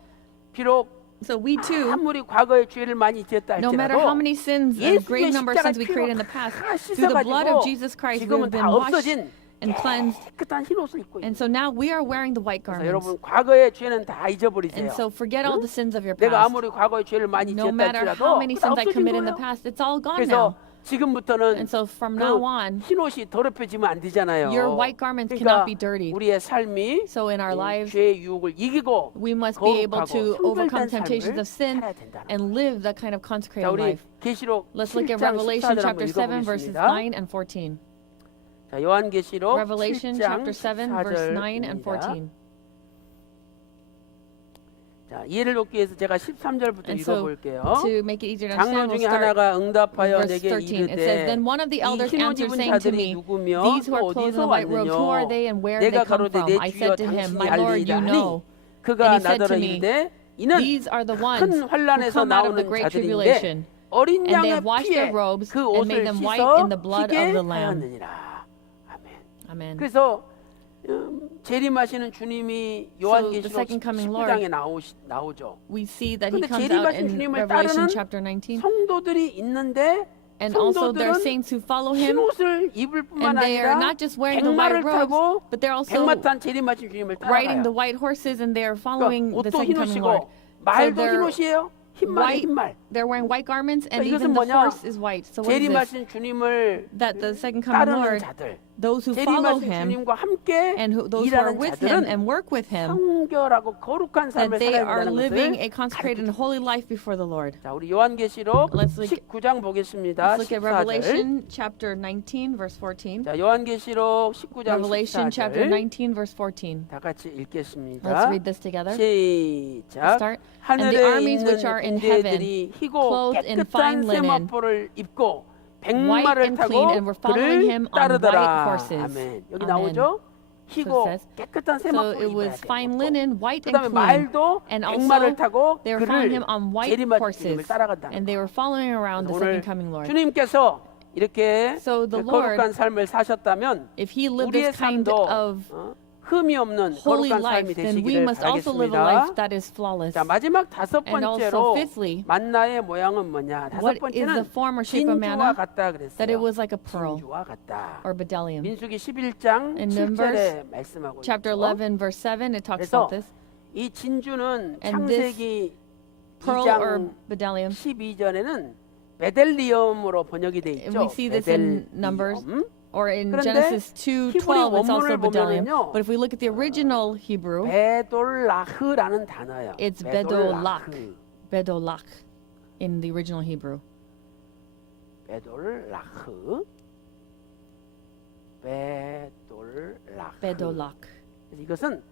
비록 So we too, 아무리 과거에 죄를 많이 지었다 no matter how 할지라도 many sins, a great 예수님의 number of sins 십자가의 we created in the 피로 past, 다 through the blood of 씻어가지고 Jesus Christ, we 지금은 have been 다 washed 없어진 and cleansed. 깨끗한 흰 옷을 입고 And 있는 so now we are wearing the white 그래서 garments. 여러분 과거의 죄는 다 잊어버리세요. And so forget all the sins of your 내가 past. 아무리 과거에 죄를 많이 No 지었다 matter 할지라도 how many 다 sins I 없어진 committed in 거예요. the past, it's all gone 그래서 now. 지금부터는 And so from 그 now on, 흰 옷이 더럽혀지면 안 되잖아요. your white garments 그러니까 cannot be dirtied. 우리의 삶이 So in our lives, 죄의 유혹을 이기고 we must be able 거룩하고 to overcome 성결된 temptations 삶을 of sin 살아야 된다는 and live that kind of 자, consecrated 우리 life. 계시록 Let's look at 7장 Revelation 14절 chapter 한번 7, verses 읽어보겠습니다. 9 and 14. 자, 요한계시록 Revelation 7장 chapter 7, verse 9 and 14절입니다. 14. 자, 이해를 돕기 위해서 제가 13절부터 And so 읽어볼게요. to make it easier to 장로 understand, we'll 중에 start 하나가 응답하여 verse 내게 13. It says, 이르되 Then one of the 이 elders 흰 옷 answered, 입은 saying to 자들이 me, 누구며 These who 또 are clothed in 어디서 the white robes, who are they and where they 내가 come 가로되 from? 내 I 주여 said to him, 당신이 My Lord, 알리이다 you 하니 know. 그가 And he said 나더러 to me, 이르되 이는 These are the ones 큰 who 환란에서 come out of the 나오는 great 자들인데 tribulation. 어린 And they 양의 have washed 피에 their robes 그 and 옷을 made them white 씻어 in the blood 희게 of the Lamb. 하였느니라. 아멘. Amen. 그래서 재림하시는 주님이 the 요한계시록 second coming 19장에 Lord, 나오죠. we see that he 근데 comes out 재림하신 in 주님을 Revelation 따르는 chapter 19. 성도들이 있는데 And also there are 성도들은 saints who follow 흰 him, 옷을 입을 뿐만 and they are 아니라 not just wearing the white 백마를 robes, 타고 but they're also 백마 탄 재림하신 주님을 riding the 따라가요. white horses, and they are following 그러니까 the 옷도 second coming 흰옷이고 Lord. 말도 they're 흰옷이에요. 흰말이 white, 흰말. they're wearing white garments, and 그러니까 even 이것은 the 뭐냐? horse is white. So what is this? 재림하신 주님을 That the second coming 따르는 Lord, 자들, those who follow 재림하신 him, 주님과 함께 and those who are 일하는 with him 자들은 and work with him, 성결하고 거룩한 that 삶을 they 살아야 are 된다는 living 것을 a consecrated and holy life before the Lord. 자, 우리 요한계시록 Let's look- 19장 보겠습니다. Let's look at 14절. Revelation chapter 19, verse 14. 자, 요한계시록 19장 Revelation chapter 14절. 19, verse 14. 다 같이 읽겠습니다. Let's read this together. 시작. Start. And the 하늘에 armies which are 있는 in heaven, 군대들이 희고 clothed in 깨끗한 fine linen, 세마포를 입고 white 백마를 and 타고 clean, and were following 그를 him on white 따르더라. horses. 아멘. 여기 Amen. 나오죠? 희고 it says, 깨끗한 So 세마포를 it 입어야 was 돼. fine linen, white 그다음에 and clean. 말도 And 백마를 also 타고 they were following him 그를 on white 재림하신 horses, 주님을 따라간다는 and they were following around the 오늘 second coming Lord. 주님께서 이렇게 So the 거룩한 Lord, 삶을 사셨다면 if he lived 우리의 this kind 삶도 of 흠이 없는 holy 거룩한 life, 삶이 then we 되시기를 must also live a 바라겠습니다. life that is flawless. 자, 마지막 다섯 And also, 번째로 fifthly, 만나의 모양은 뭐냐? 다섯 what is 번째는 the form or shape of 진주와 manna? 같다 That it 그랬어요. was like a pearl 진주와 같다. or bdellium. 민수기 11장 In 7절에 말씀하고 Chapter 있죠. 11, verse 7, it talks 그래서 about this. 이 진주는 And this 창세기 Pearl or 2장 bdellium. 12절에는 베델리엄으로 번역이 돼 있죠. We see this in Numbers. 베델리엄. Or in 그런데 Genesis 히브리 2:12, it's also 원문을 bdellium. 보면은요. But if we look at the original Hebrew, 베돌라흐라는 단어예요. it's bedolach. Bedolach in the original Hebrew. 베돌라흐. 베돌라흐. Bedolach. 그래서 이것은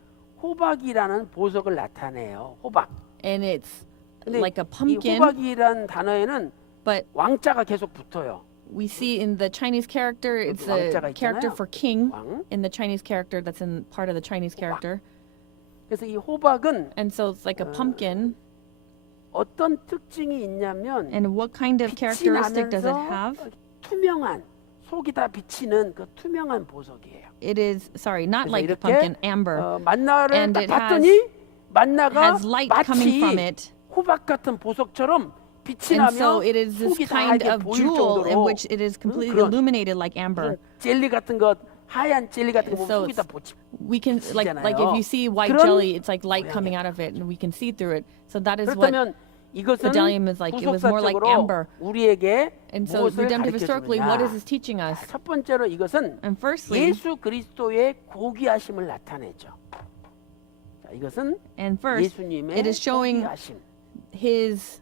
호박이라는 보석을 나타내요. 호박. And it's 근데 like a 이 pumpkin, 호박이라는 단어에는 but 왕자가 계속 붙어요. we see in the Chinese character, it's a 왕자가 character 있잖아요. for king 왕. in the Chinese character that's in part of the Chinese character. 그래서 이 호박은 And so it's like a pumpkin. 어떤 특징이 있냐면 And what kind of 빛이 characteristic does it 나면서 have? 투명한 속이 다 비치는 그 투명한 보석이에요. It is, sorry, not 그래서 like the 이렇게 pumpkin, amber. 만나를 And 딱 it 봤더니 만나가 has light coming from 마치 it. 호박 같은 보석처럼 빛이 And so 나면 it is this 속이 다 kind 이렇게 of 보일 jewel in 정도로 which it is completely 그런 illuminated like amber. 젤리 같은 것 하얀 젤리 같은 거 So 보면 속이 다 it's- 보지. We can, like if you see white 그런 jelly, it's like light coming out of it, and we can see through it. So that is what, 그렇다면 이것은 bdellium is like. It was more like amber. 구속사적으로 우리에게 and so 무엇을 redemptive historically, what is 가르쳐주느냐? this teaching us? 첫 번째로 이것은 And firstly, 예수 그리스도의 고귀하심을 나타내죠. 자, 이것은 and first, 예수님의 it is showing 고귀하심. his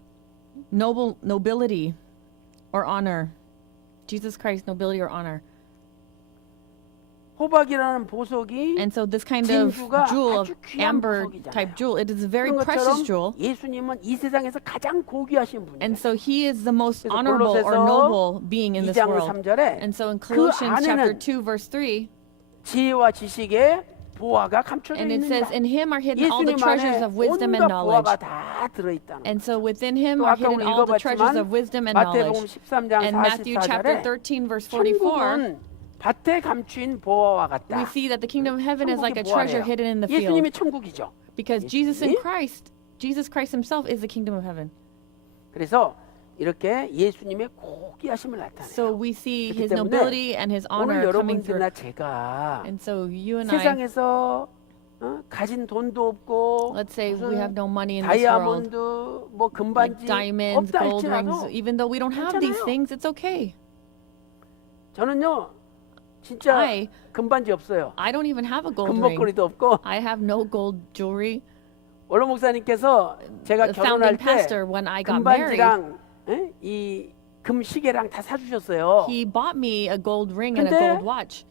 nobility or honor. Jesus Christ's nobility or honor. 호박이라는 보석이 And so this kind of 진주가 jewel of 아주 귀한 amber 보석이잖아요. type jewel, it is a very 그런 precious 것처럼 jewel. 예수님은 이 세상에서 가장 고귀하신 분이에요. And so he is the most 그래서 honorable or 골로새서 noble being in this 2장 world. 3절에 And so in 그 Colossians chapter 안에는 2 verse 3, 지혜와 지식의 보화가 감춰져 and it 있느니라. says, in him are hidden all the 예수님 treasures 안에 of wisdom and 온갖 knowledge. 보화가 다 들어있다는 And 거예요. so within him 또 are 아까 hidden 우리 all the treasures 읽어봤지만 of wisdom and 마태복음 knowledge. 13장 And Matthew chapter 44절에 13 verse 44, 천국은 밭에 감춘 보화와 같다. we see that the kingdom of heaven is like a 천국이 treasure 보화래요. hidden in the 예수님이 field. 천국이죠. Because Jesus in 예수님이? Jesus Christ himself is the kingdom of heaven. 그래서 이렇게 예수님의 고귀하심을 So 나타내요. we see 그렇기 his 때문에 nobility and his 오늘 honor coming through. 여러분들이나 제가 And so you and I, 세상에서 가진 돈도 없고 let's say we 무슨 have no money in this world, 다이아몬드 뭐 like 금반지 diamonds, 없다 gold rings, 할지라도 even though we don't have these 괜찮아요. things, it's okay. 저는요 진짜 I 금반지 없어요. don't even have a gold ring. 금목걸이도 없고 I have no gold jewelry. 원로 목사님께서 제가 The 결혼할 founding 때 pastor, when I got married, 금반지랑 이 금시계랑 다 사주셨어요. he bought me a gold ring and a 근데 gold watch.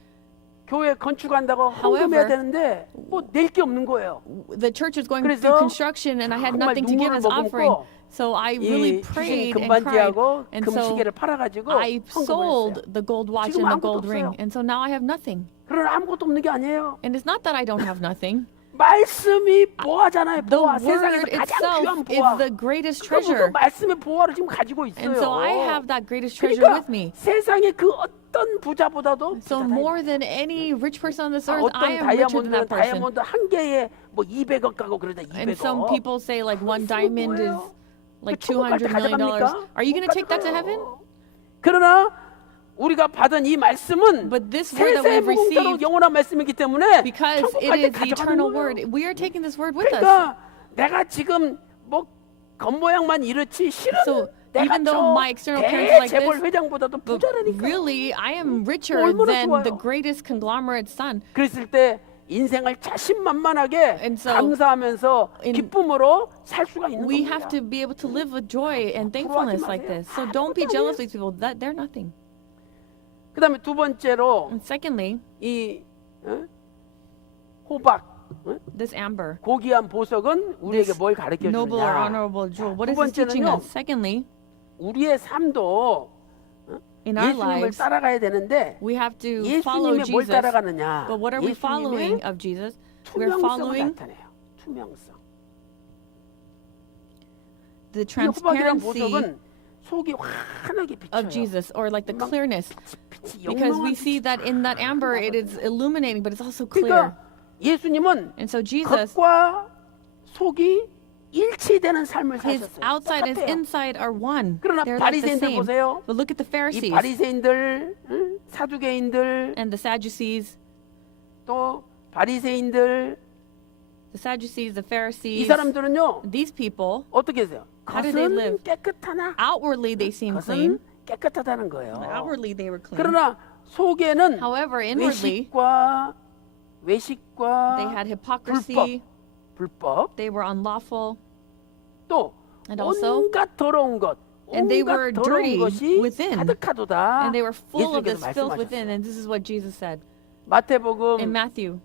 교회 건축한다고 헌금해야 However, 되는데 뭐 낼 게 없는 거예요. The church was going 그래서 through construction and I had 정말 nothing to give 눈물을 as offering. 머금고 So I really 이 주신 prayed and cried. 금반지하고 And so 금시계를 팔아가지고 I 헌금을 sold 했어요. the gold watch 지금 and the 아무것도 gold ring. 없어요. And so now I have nothing. 그러나 아무것도 없는 게 아니에요. And it's not that I don't have nothing. 말씀이 보화잖아요. The 보화. word 세상에서 가장 itself 귀한 is 보화. the greatest 그럼 그 treasure. 말씀의 보화를 지금 가지고 있어요. And so I have that greatest treasure 그러니까 with me. 세상의 그 어떤 부자보다도 So 부자다. more than any rich person on this earth, 어떤 I am richer than that person. 다이아몬드 한 개에 뭐 200억 가고 그러다 200억. And some people say like one diamond is like 천국 갈 때 $200 million. 가져갑니까? Are you going 못 to take that to 가져가요. heaven? 그러나 우리가 받은 이 말씀은 But this word that 세세 we've 무궁자로 received, 영원한 말씀이기 때문에 because 천국 it 갈 때 is the 가져가는 eternal 거예요. word, we are taking this word with us. 그러니까 내가 지금 뭐 겉모양만 이렇지 실은 So 내가 even though 저 my external appearance is like 대재벌 this, 회장보다도 but 부자라니까. really I am richer 얼마나 than 좋아요. the greatest conglomerate son. 그랬을 때 인생을 자신만만하게 And so 감사하면서 in- 기쁨으로 살 수가 있는 We 겁니다. have to be able to live with joy and thankfulness like this. So don't be jealous of these people. That they're nothing. 그다음에 두 번째로 And secondly, 이 호박 this amber, 고귀한 보석은 우리에게 this 뭘 가르쳐 noble or 주느냐? honorable jewel. What 두 is this teaching 번째는요. us? Secondly, 우리의 삶도 in our 예수님을 lives, 따라가야 되는데 we have to follow 예수님의 뭘 Jesus. 따라가느냐? But what are we following of Jesus? We're 투명성을 following 나타내요. 투명성. the 이 호박이란 transparency 보석은 속이 환하게 비쳐요. of Jesus, or like the clearness, 빛이 because we 영롱한 see that in that amber it is illuminating, but it's also 그러니까 clear. 예수님은 And so Jesus, 겉과 속이 일치되는 삶을 his 사셨어요. outside and his 똑같아요. inside are one. 그러나 They're like the 바리새인들 same. 보세요. But look at the 이 Pharisees 바리새인들, 사두개인들, and the Sadducees, 또 바리새인들 the Sadducees, the 이 Pharisees. 사람들은요 These people, 어떻게 해요? How do they 겉은 live? 깨끗하나 outwardly they seem clean. 겉은 깨끗하다는 거예요. Outwardly they were clean. 그러나 속에는 However, inwardly 외식과 they had hypocrisy. 불법 They were unlawful. 또 And also, 온갖 더러운 것 and they 온갖 were 더러운 dirty 것이 within. 가득하도다. And they were full of 예수님께서 this filth 말씀하셨어요. within. And this is what Jesus said in 마태복음 Matthew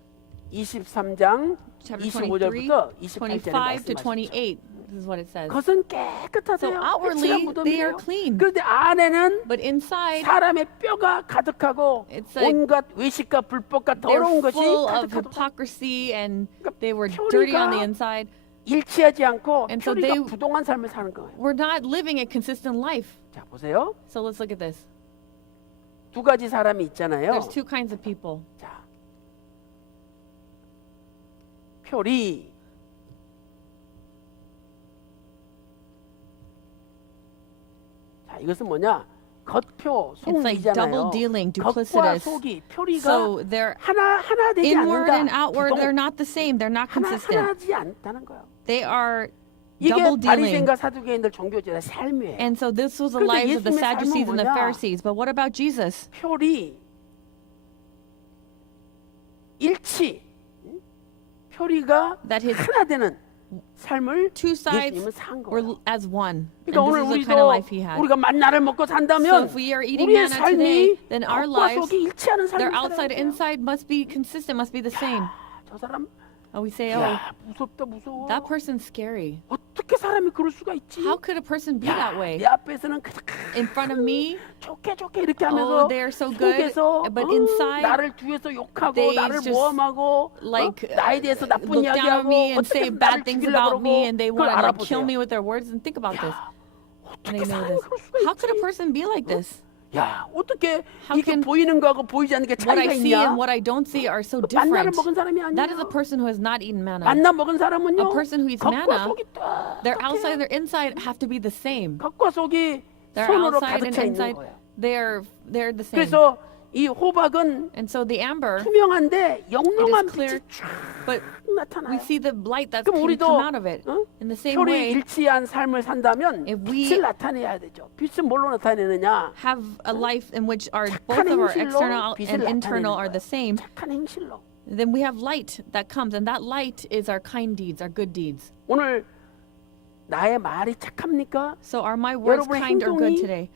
23장 chapter 25절부터 23, 28절에 25 to 말씀하시죠. 28. This is what it says. 겉은 So 깨끗하세요. outwardly they are clean, 그런데 안에는 but inside 사람의 뼈가 가득하고 It's like 온갖 외식과 불법과 더러운 they're 것이 full of 가득하도다. hypocrisy, and 그러니까 they were dirty on the 표리가 inside. 일치하지 않고 And so 표리가 they- 부동한 삶을 사는 거예요. We're not living a consistent life. 자 보세요. So let's look at this. 두 가지 사람이 있잖아요. There's two kinds of people. 자, 표리. 자, 이것은 뭐냐? 겉표, It's like 속이잖아요. double dealing, 겉과 duplicitous. 속이 표리가 So they're 하나 되지 inward 않는다. and outward, they're not the same. They're not consistent. 하나지 않다는 거예요. They are 이게 double dealing. 바리새인과 사두개인들 종교제의 삶이에요. And so this was the 그런데 lives of the 예수님의 삶은 Sadducees and the 뭐냐? Pharisees. But what about Jesus? 표리, 일치, 표리가 That his 하나 되는 삶을 two sides 예수님은 산 were 거예요. as one. And 그러니까 오늘 this is the 우리도 kind of life he had. 우리가 만나를 먹고 So 산다면 if we are eating 우리의 manna today, 삶이 then our 겉과 lives, 속이 일치하는 삶을 their 살아야 outside and 돼요. inside must be consistent, must be the same. 저 사람 And we say, oh, 야, 무섭다 무서워. that person's scary. 어떻게 사람이 그럴 수가 있지? How could a person be that way? 내 앞에서는 그냥 In front of me, 좋게 이렇게 하면서 oh, they're so good, 속에서 but inside, 나를 뒤에서 욕하고 they 나를 just 모함하고 like 나에 대해서 나쁜 look down on 이야기하고 me and 어떻게 say 나를 bad things 죽이려고 about 그러고 me, and they 그걸 want to like kill 알아보세요. me with their words. And think about this. And 어떻게 they know 사람이 this. 그럴 수가 How could a 있지? person be like this? 야, 어떻게 How 이게 can 보이는 거하고 보이지 않는 게 What 차이가 I see 있냐? and what I don't see are so 만나를 different. 먹은 사람이 아니야. That is a person who has not eaten manna. 만나 먹은 사람은요. A person who eats 겉과 manna, 속이 Their outside 똑같아요. and their inside have to be the same. 겉과 속이 Their 손으로 outside 가득 and 차 있는 inside, 거예요. they're the same. 그래서 이 호박은 And so the amber, 투명한데 영롱한 clear, 빛이 쫙 but we 나타나요. see the light that's 그럼 can 우리도 come out of it. 어? In the same 표리 way, 일치한 삶을 산다면 if we 빛을 나타내야 되죠. 빛은 뭘로 나타내느냐? have a life in which our 착한 both of our 행실로 external 빛을 and internal 나타내는 are the 거예요. same, 착한 행실로. then we have light that comes, and that light is our kind deeds, our good deeds. 오늘 나의 말이 착합니까? So are my words 여러분의 kind or good 행동이 today?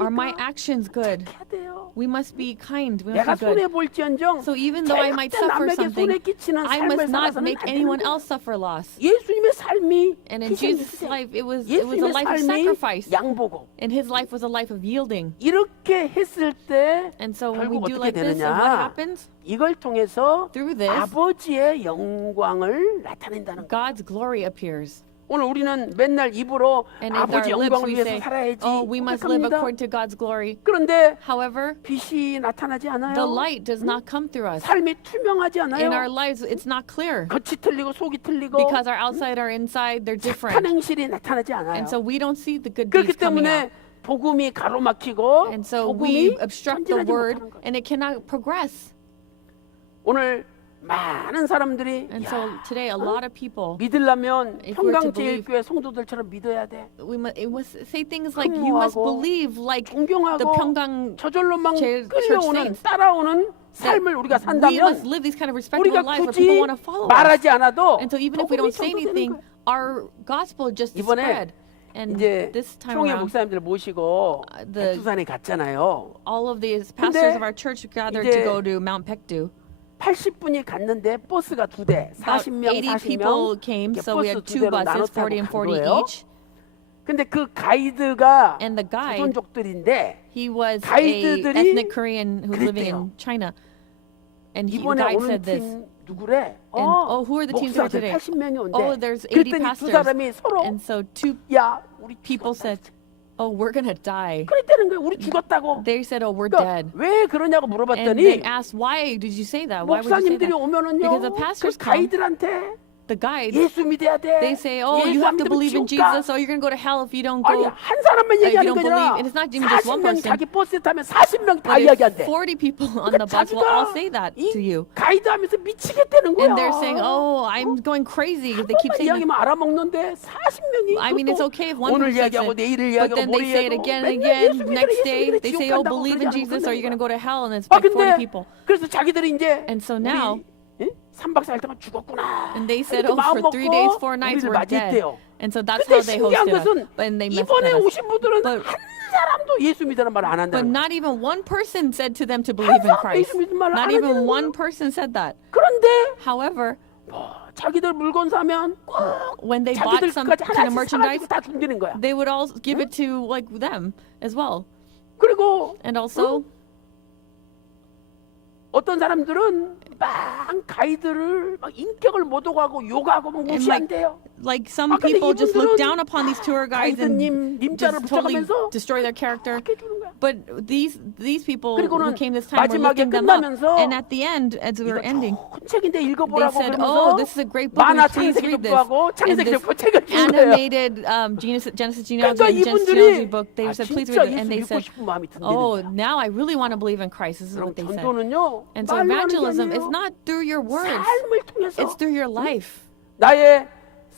Are my 착합니까? actions good? 착해야 돼요. We must be kind. We 내가 must be good. 손해 볼지언정 So even though I might 절대 suffer 남에게 something, 손해 끼치는 I 삶을 must not 살아서는 make 안 되는 anyone 거예요. else suffer loss. 예수님의 삶이 And in Jesus' 희생, life, it was a 예수님의 life of 삶이 sacrifice. 양보고 And his life was a life of yielding. 이렇게 했을 때 And so when we 결국 do 어떻게 like this, and what 되느냐? happens? 이걸 통해서 Through this, 아버지의 영광을 나타낸다는 거예요. God's glory appears. 오늘 우리는 맨날 입으로 And with 아버지 our lips 영광을 we 위해서 say, 살아야지 oh, we must live 고백합니다. according to God's glory. 그런데 However, 빛이 나타나지 않아요. the light does not come through us. 삶이 투명하지 In our 않아요. lives, it's not clear. 겉이 틀리고 속이 틀리고 Because our outside, our inside, they're 착한 different. 행실이 나타나지 않아요. And so we don't see the good 그렇기 deeds coming 때문에 out. 복음이 가로막히고 And so we 복음이 obstruct the 전진하지 word, 못하는 거예요. and it cannot progress. 오늘 많은 사람들이 And so today, a lot of people, 믿으려면 If we're to 평강제일교회 성도들처럼 믿어야 돼. it must say things like, you must 흠모하고 believe like the 존경하고 Pyeonggang 저절로만 church 끌려오는 saints. 따라오는 삶을 우리가 We 산다면 must live these kind of respectable 우리가 lives where 굳이 people want to follow us. 말하지 않아도 And so even if we 복음이 don't say 전도되는 anything, 거예요. our gospel just 이번에 spread. And 이제 this time 총회 around, 목사님들 모시고 the- 백두산에 갔잖아요. all of these 근데 pastors of our church gathered 이제 to go to Mount Paekdu. 80분이 갔는데 버스가 2대, About 40명, 80 people 40명 came, 이렇게 so we 버스 had 2대로 2 buses, 나눠 40 and 타고 40 간 거예요. each. 근데 그 가이드가 And the guide, 조선족들인데 he was a 가이드들이 ethnic Korean who was living 그랬대요. in China. And the 이번에 guide 오는 said this. 팀 누구래? And, who are the teams here 목사들 today? 80명이 온대. Oh, there's 80 그랬더니 두 pastors. 사람이 서로 And so 2 야 우리 people 죽었다. said, oh, we're going to die. 그랬다는 거예요. 우리 죽었다고. They said, oh, we're 그러니까 dead. 왜 그러냐고 And 물어봤더니 they asked, why did you say that? Why would you say 목사님들이 that? 오면은요. Because the 그 pastors come, 가이드한테 the guides, 예수 믿어야 돼. they say, oh, 예수 you have 안 to 믿으면 believe in 지옥 가. Jesus, or you're going to go to hell if you don't 아니 go. 한 사람만 you 얘기하는 don't 거잖아. believe, and it's not even just one 40명 person. 자기 버스에 타면 40명 다 But if 이야기한대. 40 people on the bus will all say that 이 to you. 가이드하면서 미치겠다는 거야. And they're saying, oh, I'm going crazy. They keep saying that. 이야기만 알아먹는데 40명이 I mean, it's okay if one 오늘 person says 이야기하고 it, 내일을 but 이야기하고 then they 모레 say it 이야기하고 again and 맨날 again. 예수 믿으라, Next 예수 day, 믿으라, they 지옥 say, oh, 간다고 believe in 그러지 Jesus, or 않고 you're going to go to hell, and it's 아 like 40 근데 people. 그래서 자기들이 이제 And so now, 우리 3박 4일 동안 죽었구나. and they said, 이렇게 oh, 마음 for 3 days, 먹고 4 nights, 우리를 we're dead. 맞이했대요. And so that's 근데 how they 신기한 hosted us. 것은 And they messed 이번에 with us. 오신 분들은 But- 한 사람도 예수 믿으라는 말 안 But 한다는 거야. not even one person said to them to believe in Christ. Not even one person said that. 그런데 However, 자기들 물건 사면 꼭 when they bought some 자기들까지 kind of 하나씩 merchandise, 사가지고 다 굶기는 거야. they would all give it to like them as well. 그리고 And also, 어떤 사람들은 막 가이드를 막 인격을 못 오가고 욕하고 막 무시한대요. like some 근데 people just look 이분들은 down upon these tour guides and 가이드님 님자를 just totally 붙여가면서 destroy their character. 그렇게 해주는 거야. But these people who 그리고는 came this time were 마지막에 lifting them up. 끝나면서 And at the end, as we were ending, 좋은 책인데 they 읽어보라고 said, 그러면서 "Oh, this is a great book. 만화 Please 창세기 read this." 공부하고 And 창세기 this 공부 책을 준 거예요. animated Genesis genealogy 그러니까 and Genesis 이분들이 genealogy book. They 아, said, "Please 진짜 read it." 예수 And they 믿고 said, 싶은 마음이 든다는 "Oh, 거야. now I really want to believe in Christ." This is 그럼 what they said. 전도는요 And so 말로 하는 게 evangelism is 아니에요. not through your words; 삶을 통해서 it's through your life. 나의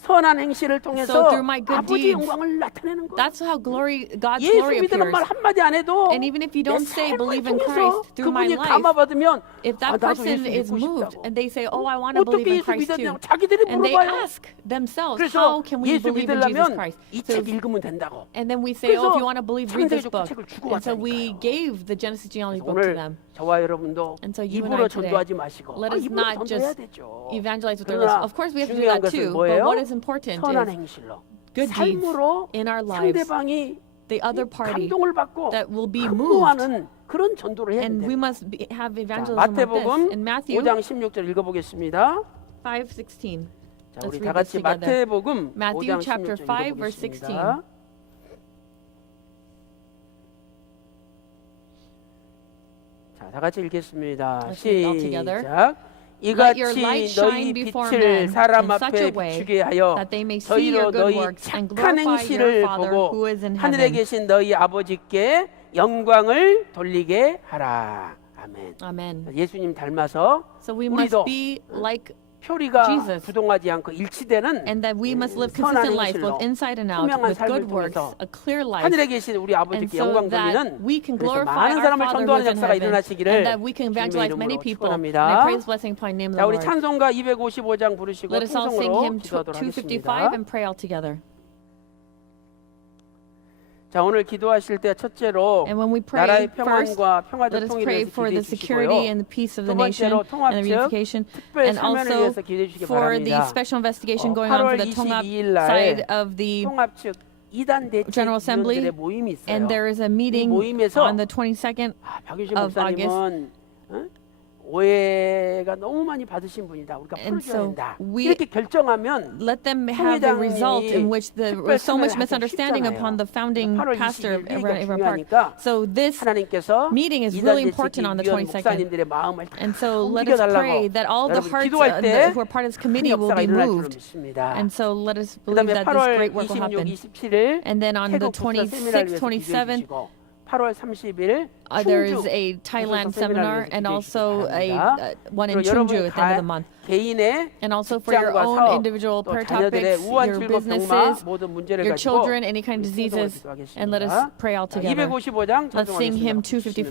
선한 행실을 통해서 So through my good 아버지 deeds, 영광을 나타내는 거야. That's how God's 예수 glory 믿으는 appears. 말 한마디 안 해도 And even if you 내 don't say 삶을 believe in 통해서 Christ through my 그분이 life, 감화받으면 if 나도 that person 예수 is 믿고 moved 싶다고. and they say, "Oh, I want to believe 어떻게 in 예수 Christ too," 믿었냐고 자기들이 and they 물어봐요. ask themselves, 그래서 "How can we 예수 believe in Jesus 믿으려면 Christ?" 이 So, 책 읽으면 된다고. and then we say, "Oh, if you want to believe, read this 창세기부터 book." 책을 주고 And so we 왔다니까요. gave the Genesis genealogy book to 오늘 them. 저와 여러분도 And so you and 입으로 I today, 전도하지 마시고 let us 입으로 not 전도해야 just 되죠. evangelize with our lips. 그러나 Of course, we have to do 중요한 that 것은 too. But 뭐예요? what is important 선한 is 행실로 good deeds 삶으로 in our lives. 상대방이 The other party 감동을 받고 that will be moved. 흠모하는 그런 전도를 해야 And we 된다. must have 자, evangelism like this. 마태복음 In Matthew 5장 16절 읽어보겠습니다. 5:16. 자, Let's 우리 read 다 같이 this together. 마태복음 Matthew 5장 chapter 16절 5, verse 읽어보겠습니다. 자, 다 같이 읽겠습니다. Let's read it all together. 시작. Let your 이같이 light 너희 shine before 빛을 men 사람 in such a 앞에 way 비추게 하여 that they may see 저희로 your good 너희 works and 착한 glorify 행실을 your Father 보고 who is in 하늘에 heaven. 계신 너희 아버지께 영광을 돌리게 하라. 아멘. Amen. 예수님 닮아서 So we 우리도 must be like 표리가 Jesus. 부동하지 않고 일치되는 and that we must live 선한 consistent life 행실로 both inside and out 투명한 with 삶을 good works, 통해서 a clear life. 하늘에 계신 우리 And 아버지께 so 영광 that 돌리는 we can 그래서 glorify 많은 our 사람을 Father who 전도하는 is in 역사가 heaven, 일어나시기를 and that we can 주님의 evangelize many 이름으로 people. And I 축원합니다. praise blessing upon name of 자, the 우리 Lord. 찬송가 255장 부르시고 Let us all sing 통성으로 hymn 기도하도록 255 하겠습니다. and pray all together. 자, 오늘 기도하실 때 첫째로 And when we 나라의 pray first, 평안과 평화적 let us 통일을 pray 위해서 for 기도해 the security 주시고요. and the peace of the 두 nation 번째로 and the 통합적 reunification, 특별 and 사면을 also 위해서 기도해 주시기 for the 바랍니다. special investigation going on 8월 for the Tongab 22일 날 side of the 통합 측 2단 General Assembly, 대책위원들의 모임이 있어요. and there is a 이 meeting 모임에서 on the 22nd 박유신 of 목사님은 오해가 너무 많이 받으신 분이다. 우리가 And 풀어줘야 so 된다. we 이렇게 결정하면 let them have the result in 통일당이 which there 특별 was so much 사면을 하기 misunderstanding 쉽잖아요. upon the founding 8월 pastor of 22일 회의가 Avon Park. 중요하니까 So this 하나님께서 meeting is 이단 really important on the 대책위원 22nd. 목사님들의 마음을 And so let us pray 움직여달라고 that all the 여러분 hearts 기도할 때 who are part of this committee 큰 will 역사가 be 일어날 줄로 moved. 믿습니다. And so let us believe 그다음에 that this 8월 great work will 26, happen. 27일 And then on the 태국 국사 세미나를 26th, 위해서 기도해 27th, 주시고 8월 30일 there is 충주 a Thailand 국사 세미나를 seminar 위해서 and 기도해 also 주시기 a 바랍니다. one in 그리고 Chungju 여러분 at the end of the month. 개인의 And also for your 직장과 own 사업, individual 또 prayer 자녀들의 topics, 우한 your 질병 병마 businesses, 모든 문제를 your 가지고 children, any kind of 우리 찬송을 diseases, and let us 기도하겠습니다. pray all 자, together. 255장 Let's sing hymn 찬송하겠습니다. 255.